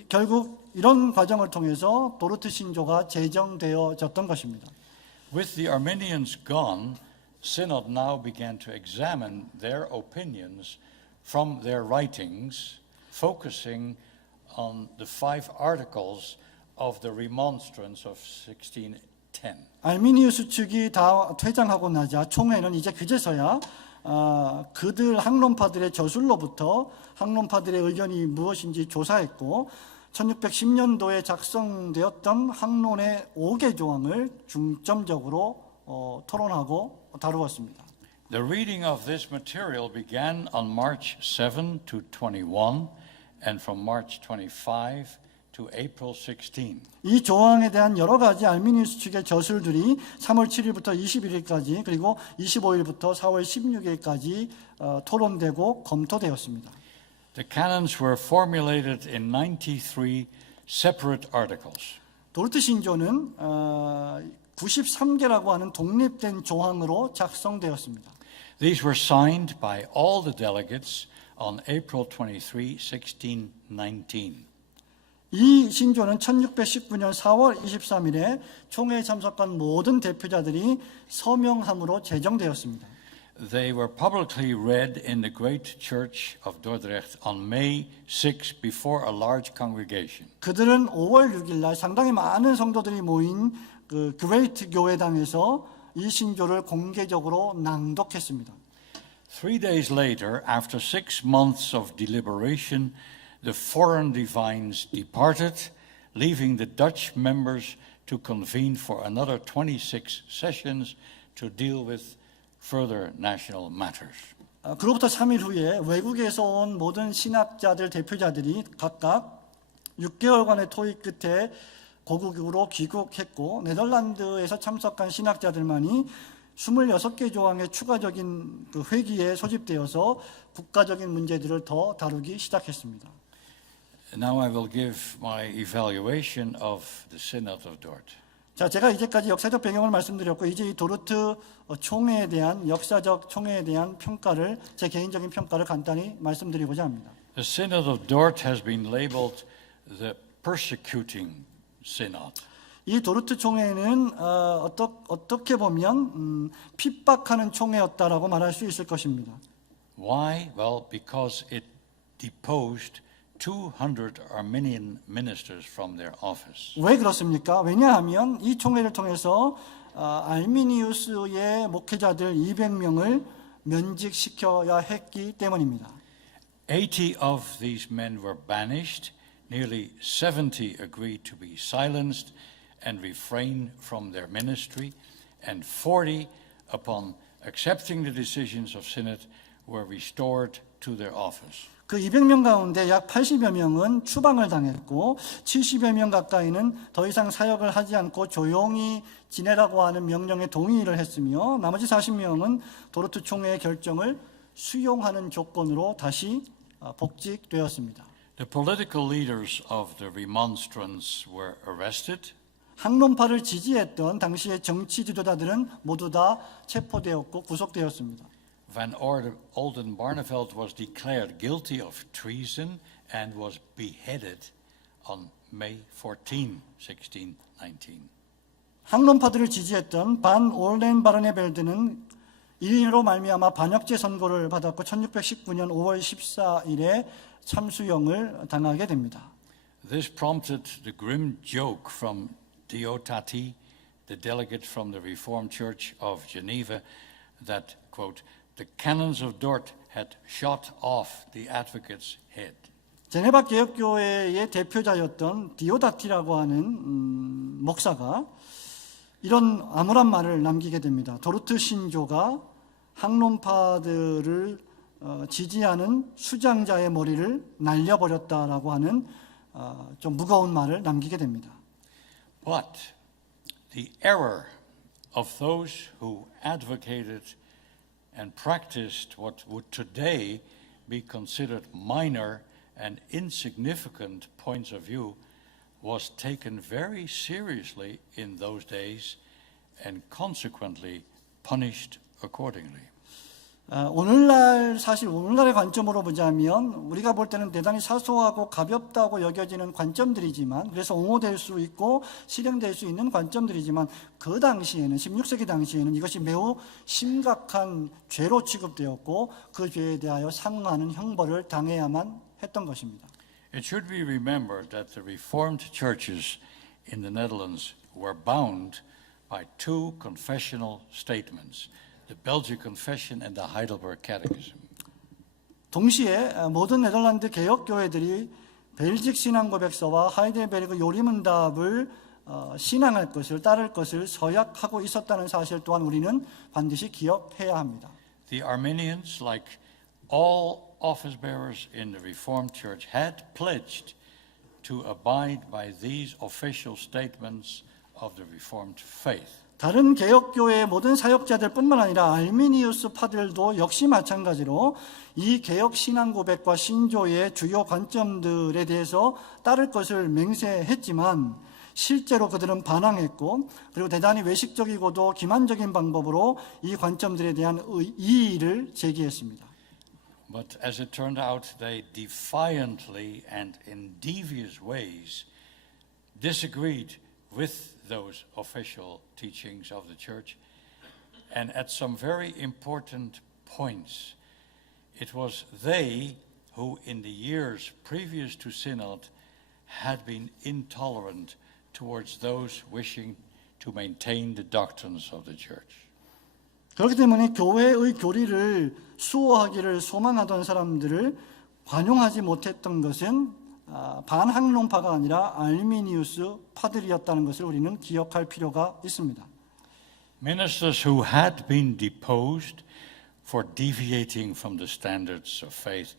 결국 이런 과정을 통해서 도르트 신조가 제정되어졌던 것입니다. With the Arminians gone, Synod now began to examine their opinions from their writings, focusing on the 5 articles of the Remonstrance of 1610. 알미니우스 측이 다 퇴장하고 나자 총회는 이제 그제서야 그들 학론파들의 저술로부터 학론파들의 의견이 무엇인지 조사했고 1610년도에 작성되었던 학론의 5개 조항을 중점적으로 토론하고 다루었습니다. The reading of this material began on March 7 to 21 and from March 25 to April 16. 이 조항에 대한 여러 가지 알미니우스 측의 저술들이 3월 7일부터 21일까지 그리고 25일부터 4월 16일까지 토론되고 검토되었습니다. The canons were formulated in 93 separate articles. 도르트 신조는 93개라고 하는 독립된 조항으로 작성되었습니다. These were signed by all the delegates on April 23, 1619. 이 신조는 1619년 4월 23일에 총회에 참석한 모든 대표자들이 서명함으로 제정되었습니다. They were publicly read in the great church of Dordrecht on May 6 before a large congregation. 그들은 5월 6일 날 상당히 많은 성도들이 모인 그 그레이트 교회당에서 이 신조를 공개적으로 낭독했습니다. 3 days later, after 6 months of deliberation, the foreign divines departed, leaving the Dutch members to convene for another 26 sessions to deal with further national matters. 그로부터 3일 후에 외국에서 온 모든 신학자들 대표자들이 각각 6개월간의 토의 끝에 고국으로 귀국했고 네덜란드에서 참석한 신학자들만이 26개 조항의 추가적인 그 회기에 소집되어서 국가적인 문제들을 더 다루기 시작했습니다. Now I will give my evaluation of the Synod of Dort. 자, 제가 이제까지 역사적 배경을 말씀드렸고 이제 이 도르트 총회에 대한 역사적 총회에 대한 평가를 제 개인적인 평가를 간단히 말씀드리고자 합니다. The Synod of Dort has been labeled the persecuting synod. 이 도르트 총회는 어떻게 보면 핍박하는 총회였다라고 말할 수 있을 것입니다. Why? Well, because it deposed 200 Arminian ministers from their office. 왜 그렇습니까? 왜냐하면 이 총회를 통해서 알미니우스의 목회자들 200명을 면직시켜야 했기 때문입니다. 80 of these men were banished, nearly 70 agreed to be silenced and refrain from their ministry, and 40, upon accepting the decisions of Synod, were restored to their office. 그 200명 가운데 약 80여 명은 추방을 당했고 70여 명 가까이는 더 이상 사역을 하지 않고 조용히 지내라고 하는 명령에 동의를 했으며 나머지 40명은 도르트 총회의 결정을 수용하는 조건으로 다시 복직되었습니다. The political leaders of the Remonstrants were arrested. 학론파를 지지했던 당시의 정치 지도자들은 모두 다 체포되었고 구속되었습니다. Van Oldenbarneveld was declared guilty of treason and was beheaded on May 14, 1619. 학론파들을 지지했던 반 올렌바르네벨드는 이로 말미암아 반역죄 선고를 받았고 1619년 5월 14일에 참수형을 당하게 됩니다. This prompted the grim joke from Diotati, the delegate from the Reformed Church of Geneva, that, quote, the canons of Dort had shot off the advocate's head. 제네바 개혁교회의 대표자였던 디오다티라고 하는 목사가 이런 암울한 말을 남기게 됩니다. 도르트 신조가 학론파들을 지지하는 수장자의 머리를 날려버렸다라고 하는 좀 무거운 말을 남기게 됩니다. But the error of those who advocated and practiced what would today be considered minor and insignificant points of view was taken very seriously in those days and consequently punished accordingly. 오늘날의 관점으로 보자면 우리가 볼 때는 대단히 사소하고 가볍다고 여겨지는 관점들이지만, 그래서 옹호될 수 있고 실행될 수 있는 관점들이지만, 그 당시에는, 16세기 당시에는 이것이 매우 심각한 죄로 취급되었고 그 죄에 대하여 상응하는 형벌을 당해야만 했던 것입니다. It should be remembered that the Reformed churches in the Netherlands were bound by two confessional statements, the Belgic Confession and the Heidelberg Catechism. 동시에 모든 네덜란드 개혁교회들이 벨직 신앙고백서와 하이델베르그 요리문답을 신앙할 것을, 따를 것을 서약하고 있었다는 사실 또한 우리는 반드시 기억해야 합니다. The Arminians, like all office bearers in the Reformed Church, had pledged to abide by these official statements of the Reformed faith. 다른 개혁교회의 모든 사역자들뿐만 아니라 알미니우스 파들도 역시 마찬가지로 이 개혁 신앙 고백과 신조의 주요 관점들에 대해서 따를 것을 맹세했지만 실제로 그들은 반항했고, 그리고 대단히 외식적이고도 기만적인 방법으로 이 관점들에 대한 이의를 제기했습니다. But as it turned out, they defiantly and in devious ways disagreed with those official teachings of the church, and at some very important points, it was they who in the years previous to Synod had been intolerant towards those wishing to maintain the doctrines of the church. 그렇기 때문에 교회의 교리를 수호하기를 소망하던 사람들을 관용하지 못했던 것은 반학론파가 아니라 알미니우스 파들이었다는 것을 우리는 기억할 필요가 있습니다. Ministers who had been deposed for deviating from the standards of faith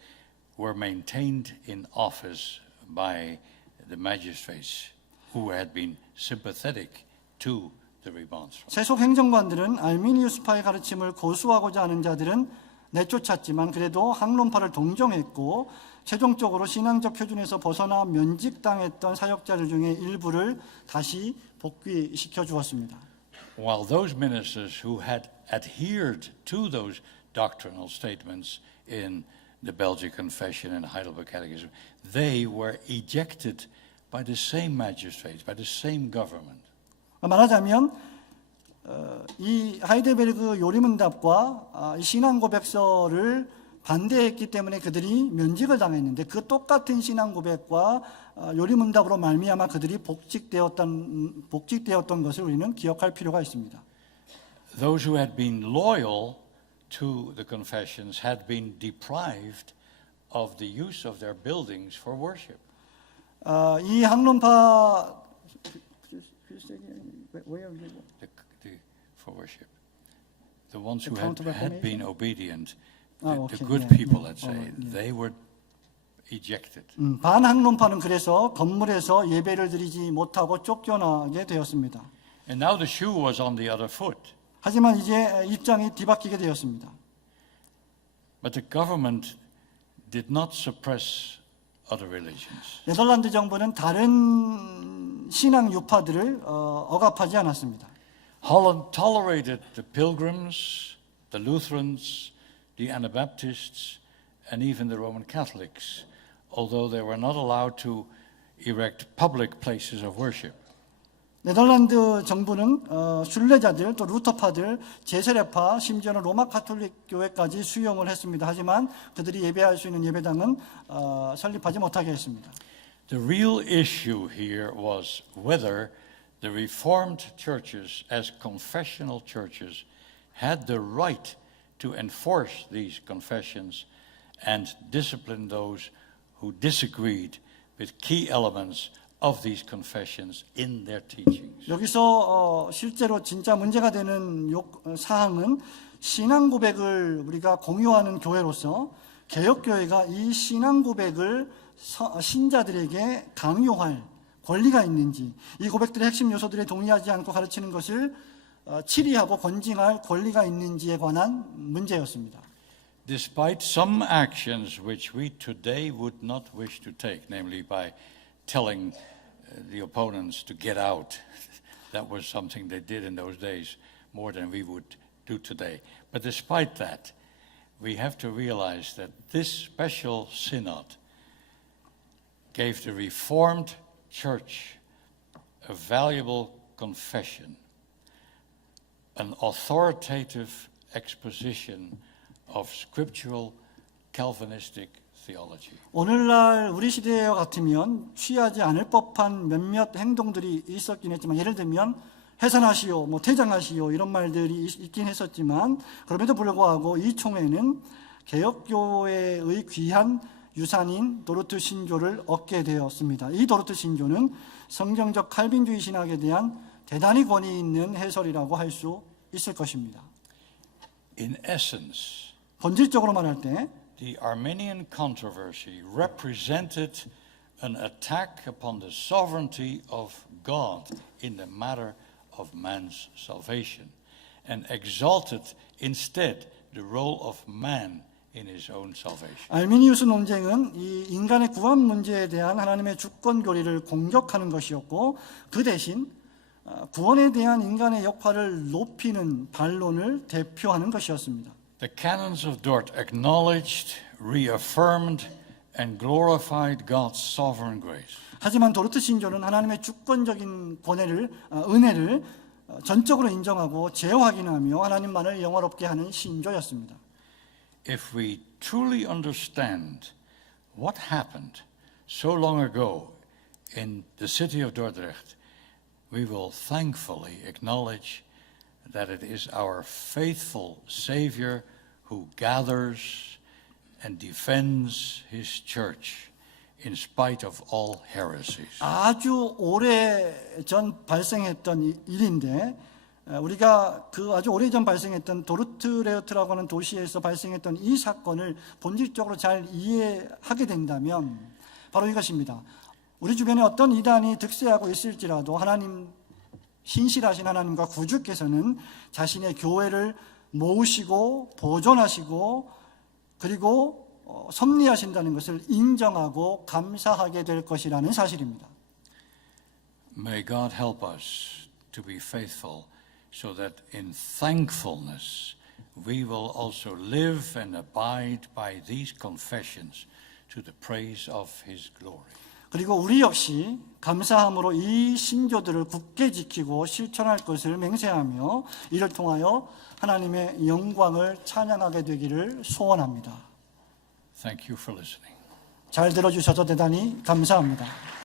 were maintained in office by the magistrates who had been sympathetic to the remonstrance. 세속 행정관들은 알미니우스파의 가르침을 고수하고자 하는 자들은 내쫓았지만 그래도 학론파를 동정했고, 최종적으로 신앙적 표준에서 벗어나 면직당했던 사역자들 중에 일부를 다시 복귀시켜 주었습니다. While those ministers who had adhered to those doctrinal statements in the Belgic Confession and Heidelberg Catechism, they were ejected by the same magistrates, by the same government. 말하자면 이 하이델베르그 요리문답과 이 신앙고백서를 반대했기 때문에 그들이 면직을 당했는데, 그 똑같은 신앙고백과 요리문답으로 말미암아 그들이 복직되었던 것을 우리는 기억할 필요가 있습니다. Those who had been loyal to the confessions had been deprived of the use of their buildings for worship. 이 학론파 For worship. The ones who Account of had been Reformation? obedient, Okay, the good yeah, people, yeah. let's say, they were ejected. 반학론파는 그래서 건물에서 예배를 드리지 못하고 쫓겨나게 되었습니다. And now the shoe was on the other foot. 하지만 이제 입장이 뒤바뀌게 되었습니다. But the government did not suppress other religions. 네덜란드 정부는 다른 신앙 유파들을 억압하지 않았습니다. Holland tolerated the Pilgrims, the Lutherans, the Anabaptists, and even the Roman Catholics, although they were not allowed to erect public places of worship. 네덜란드 정부는 순례자들, 또 루터파들, 제세례파, 심지어는 로마 가톨릭 교회까지 수용을 했습니다. 하지만 그들이 예배할 수 있는 예배당은 설립하지 못하게 했습니다. The real issue here was whether the Reformed churches, as confessional churches, had the right to enforce these confessions and discipline those who disagreed with key elements of these confessions in their teachings. 여기서 실제로 진짜 문제가 되는 사항은 신앙 고백을 우리가 공유하는 교회로서 개혁교회가 이 신앙 고백을 신자들에게 강요할 권리가 있는지, 이 고백들의 핵심 요소들에 동의하지 않고 가르치는 것을 치리하고 권징할 권리가 있는지에 관한 문제였습니다. Despite some actions which we today would not wish to take, namely by telling the opponents to get out, that was something they did in those days more than we would do today. But despite that, we have to realize that this special synod gave the Reformed Church a valuable confession, an authoritative exposition of scriptural Calvinistic theology. 오늘날 우리 시대와 같으면 취하지 않을 법한 몇몇 행동들이 있었긴 했지만, 예를 들면 해산하시오, 퇴장하시오 이런 말들이 있긴 했었지만, 그럼에도 불구하고 이 총회는 개혁교회의 귀한 유산인 도르트 신조를 얻게 되었습니다. 이 도르트 신조는 성경적 칼빈주의 신학에 대한 대단히 권위 있는 해설이라고 할 수 있을 것입니다. In essence, 본질적으로 말할 때 the Arminian controversy represented an attack upon the sovereignty of God in the matter of man's salvation and exalted instead the role of man in his own salvation. 알미니우스 논쟁은 이 인간의 구원 문제에 대한 하나님의 주권 교리를 공격하는 것이었고, 그 대신 구원에 대한 인간의 역할을 높이는 반론을 대표하는 것이었습니다. The canons of Dort acknowledged, reaffirmed, and glorified God's sovereign grace. 하지만 도르트 신조는 하나님의 주권적인 은혜를 전적으로 인정하고 재확인하며 하나님만을 영화롭게 하는 신조였습니다. If we truly understand what happened so long ago in the city of Dordrecht, we will thankfully acknowledge that it is our faithful Savior who gathers and defends His church in spite of all heresies. 아주 오래전 발생했던 일인데, 우리가 그 아주 오래전 발생했던 도르트레흐트라고 하는 도시에서 발생했던 이 사건을 본질적으로 잘 이해하게 된다면 바로 이것입니다. 우리 주변에 어떤 이단이 득세하고 있을지라도 신실하신 하나님과 구주께서는 자신의 교회를 모으시고 보존하시고 그리고 섭리하신다는 것을 인정하고 감사하게 될 것이라는 사실입니다. May God help us to be faithful so that in thankfulness we will also live and abide by these confessions to the praise of His glory. 그리고 우리 역시 감사함으로 이 신조들을 굳게 지키고 실천할 것을 맹세하며 이를 통하여 하나님의 영광을 찬양하게 되기를 소원합니다. Thank you for listening. 잘 들어주셔서 대단히 감사합니다.